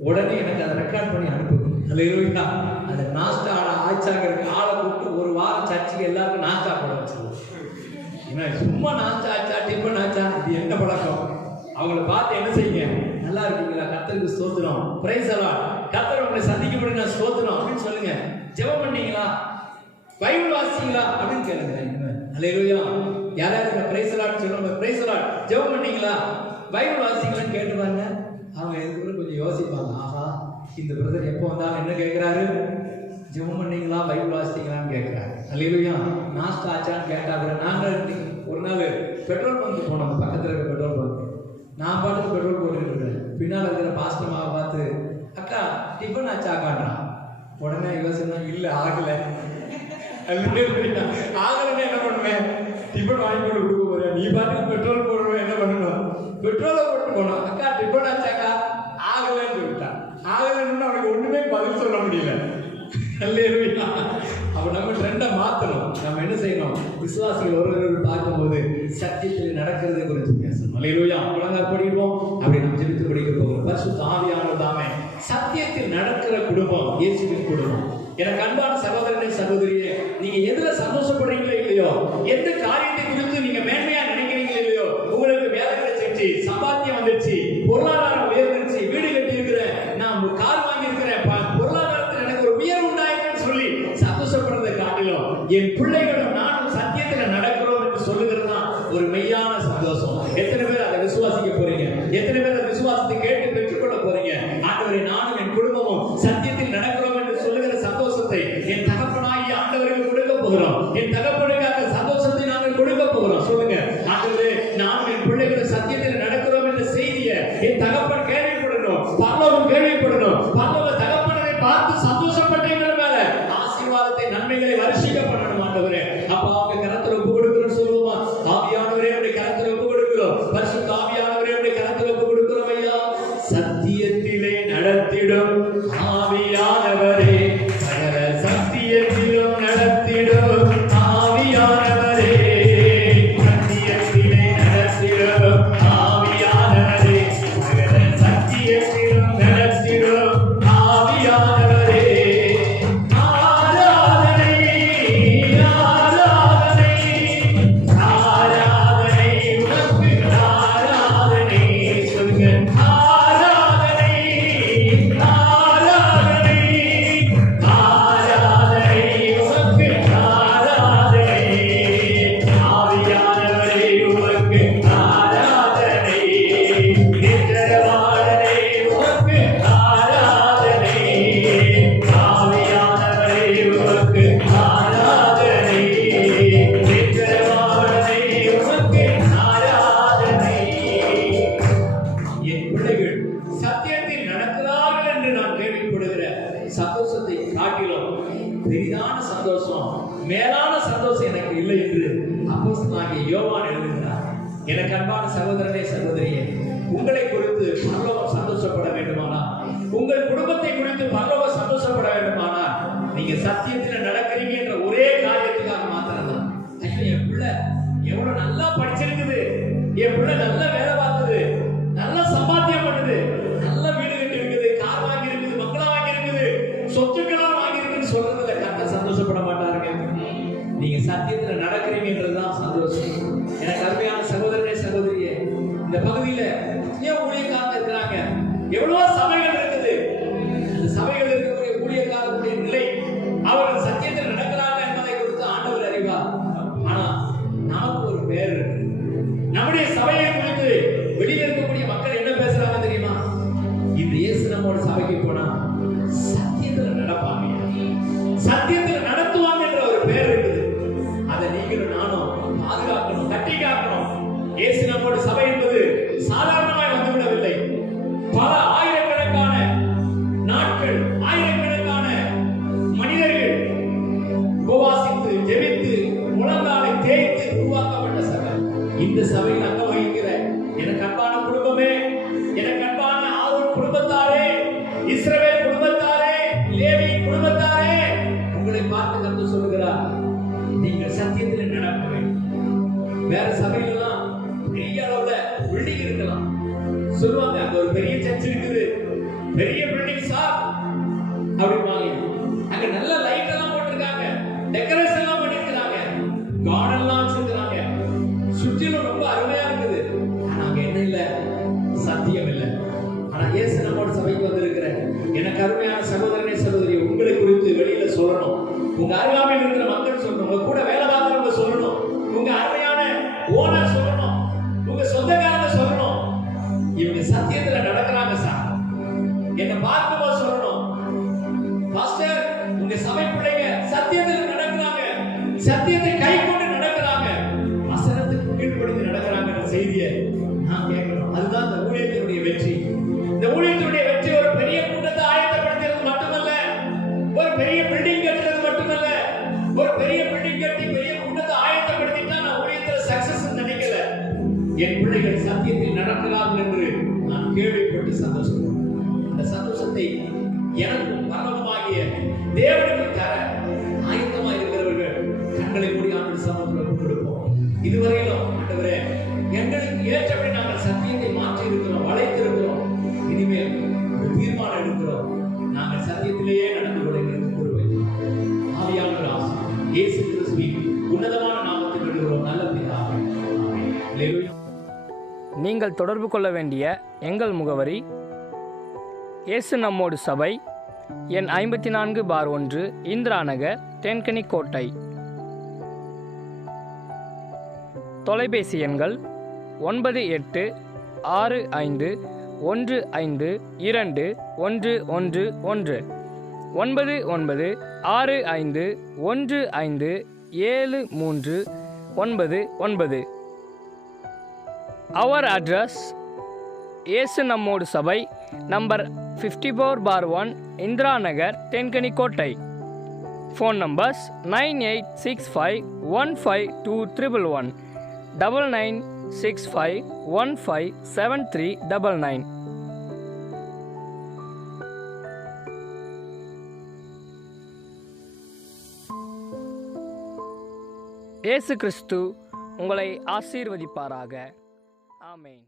உடனே எனக்கு அதை ரெக்கார்ட் பண்ணி அனுப்புங்க. அல்லேலூயா. அந்த நாஸ்டா ஆச்சாங்கிறதுக்கு ஆளை கூப்பிட்டு ஒரு வாரம் சர்ச்சுக்கு எல்லாருக்கும் நாஸ்டா போட வச்சிருவோம். ஏன்னா சும்மா நாஸ்டா ஆச்சா, டிஃபன் ஆச்சா, இது என்ன பழக்கம்? அவங்கள பார்த்து என்ன செய்யுங்க, நல்லா இருக்கீங்களா, கர்த்தருக்கு ஸ்தோத்திரம், பிரைஸ் தி லார்ட், கர்த்தர் உங்களை சந்திக்கப்படுங்க, ஸ்தோத்திரம் அப்படின்னு சொல்லுங்க. ஜெபம் பண்ணீங்களா, பைபிள் வாசிச்சீங்களா அப்படின்னு கேளுங்க. அல்லேலூயா. யாராவது பிரைஸ் தி லார்ட் சொல்லுங்க, பிரைஸ் தி லார்ட், ஜெபம் பண்ணீங்களா, பைபிள் வாசிச்சீங்களான்னு கேட்டு பாருங்க. அவங்க எதுக்குள்ள கொஞ்சம் யோசிப்பாங்க, ஆஹா இந்த பிரதர் எப்போ வந்தாலும் என்ன கேட்கிறாரு, ஜெபம் பண்ணீங்களா, பைபிள் வாசிச்சீங்களான்னு கேட்கிறாரு. அல்லேலூயா. நாஸ்டா ஆச்சான்னு கேட்டாங்க. நாங்கள் ஒரு நாள் பெட்ரோல் பங்க் போனோம், பக்கத்தில் இருக்க பெட்ரோல் பங்க். நான் பாட்டுக்கு பெட்ரோல் போட்டுக்கிட்டு இருக்கிறேன். பின்னால் இருக்கிற பாஸ்டமாவை பார்த்து, அக்கா டிஃபன் ஆச்சாக்கான்றான். உடனே யோசனை, இல்லை ஆகல. ஆகலன்னு என்ன பண்ணுவேன்? டிஃபன் வாங்கி கொண்டு கொடுக்க போறேன். நீ பாட்டுக்கு பெட்ரோல் போடுறவன் என்ன பண்ணணும்? பெட்ரோலை போட்டு போனோம். அக்கா டிஃபன் ஆச்சாக்கா, ஆகலன்னு சொல்லிட்டான். ஆகலன்னு அவனுக்கு ஒண்ணுமே பதில் சொல்ல முடியல. அல்லேலூயா. அப்ப நம்ம ட்ரெண்டை மாத்தணும். நம்ம என்ன செய்யணும்? விசுவாசிகள் ஒருவர் பார்க்கும்போது சத்தியத்தில் நடக்கிறது குறித்து பேசணும். அல்லேலூயா. முழங்கால் படிடுவோம். அப்படி நம்ம ஜெபித்து படிக்க போகிறோம். பரிசுத்த ஆவியானவர் தாமே சத்தியத்தில் நடக்கிற குடும்பம் இயேசுவின் குடும்பம். எனக்கு அன்பான சகோதரனே சகோதரியே, நீங்க எதுல சந்தோஷப்படுறீங்களோ இல்லையோ, எந்த காரியத்தை குறித்து நீங்க மேன்மையா நினைக்கிறீங்களோ இல்லையோ, உங்களுக்கு வேலை கிடைச்சிருச்சு, சம்பாத்தியம் வந்துருச்சு, பொருளாதாரம் உயர்ந்துருச்சு, வீடு கட்டி இருக்கிறேன், நான் கார் வாங்கி இருக்கிறேன், பொருளாதாரத்தில் எனக்கு ஒரு உயர்வு உண்டாயிருக்குன்னு சொல்லி சந்தோஷப்படுறதை காட்டிலும் என் பிள்ளைகளும் நானும் சத்தியத்துல நடக்கிறோம் என்று சொல்லுகிறது தான் ஒரு மெய்யான சந்தோஷம். எத்தனை பேர் அதை விசுவாசிக்க போறீங்க? எத்தனை பேர் அந்த விசுவாசத்தை கேட்டு பெற்றுக்கொள்ள போறீங்க? ஆண்டவரே, நானும் என் குடும்பமும் சத்தியத்தில் நடக்கிறோம் என்று சொல்லுகிற சந்தோஷத்தை என் தகப்பனாகிய ஆண்டவருக்கு கொடுக்க போகிறோம். என் தகப்பனுக்கு அந்த சந்தோஷத்தை நாங்கள் கொடுக்க போகிறோம். சொல்லுங்க, ஆண்டவரே, நானும் என் பிள்ளைகளும் சத்தியத்தில் நடக்கிறோம் என்ற செய்தியை என் தகப்பன் கேள்விப்படணும், பரலோகம் கேள்விப்படணும். பரலோக தகப்பனை பார்த்து சந்தோஷப்பட்டீங்கிற மேல ஆசீர்வாதத்தை, நன்மைகளை வருஷிக்க பண்ணணும். ஆண்டவரே, அப்ப அவங்க கரத்துல ஒப்பு கொடுக்கிறோம். சொல்லுவோமா? ஆவியானவரே, உடைய கரத்துல ஒப்பு கொடுக்கிறோம். பரிசுத்த ஆவியானவரே, உடைய கரத்துல ஒப்பு கொடுக்கிறோம். ஐயா, சத்தியத்திலே நடத்திடும் ஆவியானவரே, சகல சத்தியத்திலும் நடத்திடும் ஆவியானவரே, சத்தியத்திலே நடத்திடும் ஆவியானவரே, சகல சத்தியத்திலும் நடத்திடும் ஆவியானவரே. ஆராதனை, ஆராதனை, ஆராதனை உனக்கு, ஆராதனை. சொல்லுங்க, ஆராதனை, ஆராதனை, ஆராதனை உனக்கு, ஆராதனை. ஆவியானவரே, உமக்கு ஆராதனை. நித்திரவாளனே, உமக்கு ஆராதனை. ஆவியானவரே, உமக்கு ஆராதனை. நித்திரவாளனே, உமக்கு ஆராதனை. என் பிள்ளைகள் சத்தியத்தில் நடக்கிறார்கள் என்று நான் கேள்விப்படுகிற சந்தோஷத்தை காட்டிலும் பெரிதான சந்தோஷம், மேலான சந்தோஷம் எனக்கு இல்லை என்று அப்போஸ்தலனாகிய யோவான் எழுதுகிறார். எனக்கு அன்பான சகோதரனே சகோதரியே, உங்களை குறித்து பரலோகம் சந்தோஷப்பட வேண்டுமானால், உங்கள் குடும்பத்தை குறித்து பரலோகம் சந்தோஷப்பட வேண்டுமானால், நீங்க சத்தியத்தில் நடக்கிறீங்க என்ற ஒரே காரியத்துக்காக மாத்திரம் தான். ஐயோ, என் பிள்ளை எவ்வளவு நல்லா படிச்சிருக்குது, என் பிள்ளை நல்ல வேலை பார்த்தது, நல்ல சம்பாத்தியம் பண்ணுது, நல்ல வீடு கட்டி இருக்குது, கார் வாங்கி இருக்குது, மங்களா வாங்கி இருக்குது, சொத்துக்களா வாங்கி இருக்குன்னு சொல்றதுல கரெக்டா சந்தோஷப்பட மாட்டாருங்க. நீங்க சத்தியத்துல நடக்கிறீங்கன்றதுதான் சந்தோஷம். எனக்கு அருமையான சகோதரனே சகோதரியே, இந்த பகுதியில ஏன் ஊழியக்காரங்க இருக்கிறாங்க, எவ்வளவோ சபைகள் இருக்குது. அந்த சபைகள் இருக்கக்கூடிய ஊழியக்காரர்களுடைய நிலை, அவர்கள் சத்தியத்தில் நடக்கிறாங்க என்பதை குறித்து ஆண்டவர் அறிவார். ஆனா நமக்கு ஒரு பேர் இருக்கு. நம்முடைய சபையை குறித்து வெளியில இருக்கக்கூடிய மக்கள் என்ன பேசுறாங்க தெரியுமா? இந்த இயேசு நம்மோட சபைக்கு போனா சத்தியத்தில் நடப்பாங்க, சத்தியத்தில் நடத்துவாங்க என்ற ஒரு பேர் இருக்குது. அதை நீங்களும் நானும் பாதுகாக்கணும், கட்டி காக்கணும். இயேசு நம்மோட சபை என்பது சாதாரணமாய் வந்துவிடவில்லை. பல ஆயிரக்கணக்கான நாட்கள், ஆயிரக்கணக்கான மனிதர்கள் உபவாசித்து, ஜெபித்து, முழங்காலை தேய்த்து உருவாக்கப்பட்ட சபை. இந்த சபையில் அங்க வகிக்கிற எனக்கு அன்பான குடும்பமே, எனக்கு அன்பான ஆரோன் குடும்பத்தாரே, இஸ்ரவேல் குடும்பத்தாரே, லேவி குடும்பத்தாரே, உங்களை பார்த்து கர்த்தர் சொல்லுகிறார், நீங்கள் சத்தியத்தில் நடக்க வேண்டும். வேற சபையிலெல்லாம் பெரிய அளவுல பில்டிங் இருக்கலாம், சொல்லுவாங்க அங்க ஒரு பெரிய சர்ச் இருக்குது, பெரிய பில்டிங் சார் அப்படிம்பாங்க. அங்க நல்ல லைட் எல்லாம் போட்டிருக்காங்க, டெக்கரேஷன் எல்லாம் பண்ணிருக்காங்க, கார்டன் எல்லாம் வச்சிருக்காங்க, சுற்றிலும் ரொம்ப அருமையா இருக்குது. ஆனா அங்க என்ன இல்ல? சத்தியம் இல்ல. ஆனா இயேசு நம்மோட சபைக்கு வந்திருக்கிற எனக்கு அருமையான சகோதரனே சகோதரி, உங்களை குறித்து வெளியில சொல்லணும், உங்க அருகாமையில் இருக்கிற மக்கள் சொல்லணும், உங்க கூட வேலை பார்க்கிறவங்க சொல்லணும், உங்க அருமையான ஓனர் சொல்லணும், உங்க சொந்தக்காரங்க சொல்லணும், இவங்க சத்தியத்துல நடக்கிறாங்க சார். என்ன பார்க்கும்போது சொல்லணும், பாஸ்டர் உங்க சபை பிள்ளைங்க சத்தியத்துல நடக்கிறாங்க, சத்தியத்தை கை கொண்டு நடக்கிறாங்க, வசனத்துக்கு கீழ்ப்படிந்து நடக்கிறாங்க செய்தியை நான் கேட்கணும். அதுதான் இந்த ஊழியத்தினுடைய வெற்றி. இந்த ஊழியத்தினுடைய வெற்றி ஒரு பெரிய கூட்டத்தை ஆயத்தப்படுத்துறது மட்டுமல்ல, ஒரு பெரிய பில்டிங் கட்டுறது மட்டுமல்ல. ஒரு பெரிய பில்டிங் கட்டி பெரிய கூட்டத்தை ஆயத்தப்படுத்திட்டா நான் ஊழியத்துல சக்சஸ் நினைக்கல. என் பிள்ளைகள் சத்தியத்தில் நடக்கிறார்கள் என்று நான் கேள்விப்பட்டு சந்தோஷப்படுறேன். அந்த சந்தோஷத்தை எனக்கும் பரலோகமாகிய தேவனுக்கு தர ஆயத்தமாக நீங்கள் தொடர்பு கொள்ள வேண்டிய எங்கள் முகவரி: இயேசு நம்மோடு சபை, எண் 54/1, இந்திரா நகர், தேன்கனிக்கோட்டை. தொலைபேசி எண்கள் 9865152111, 9965157399. Our address: இயேசு நம்மோடு சபை, number 54/1, Indira Nagar, Denkanikottai. Phone numbers 9865152311, 9965157399. இயேசு கிறிஸ்து உங்களை ஆசீர்வதிப்பாராக. ஆமென்.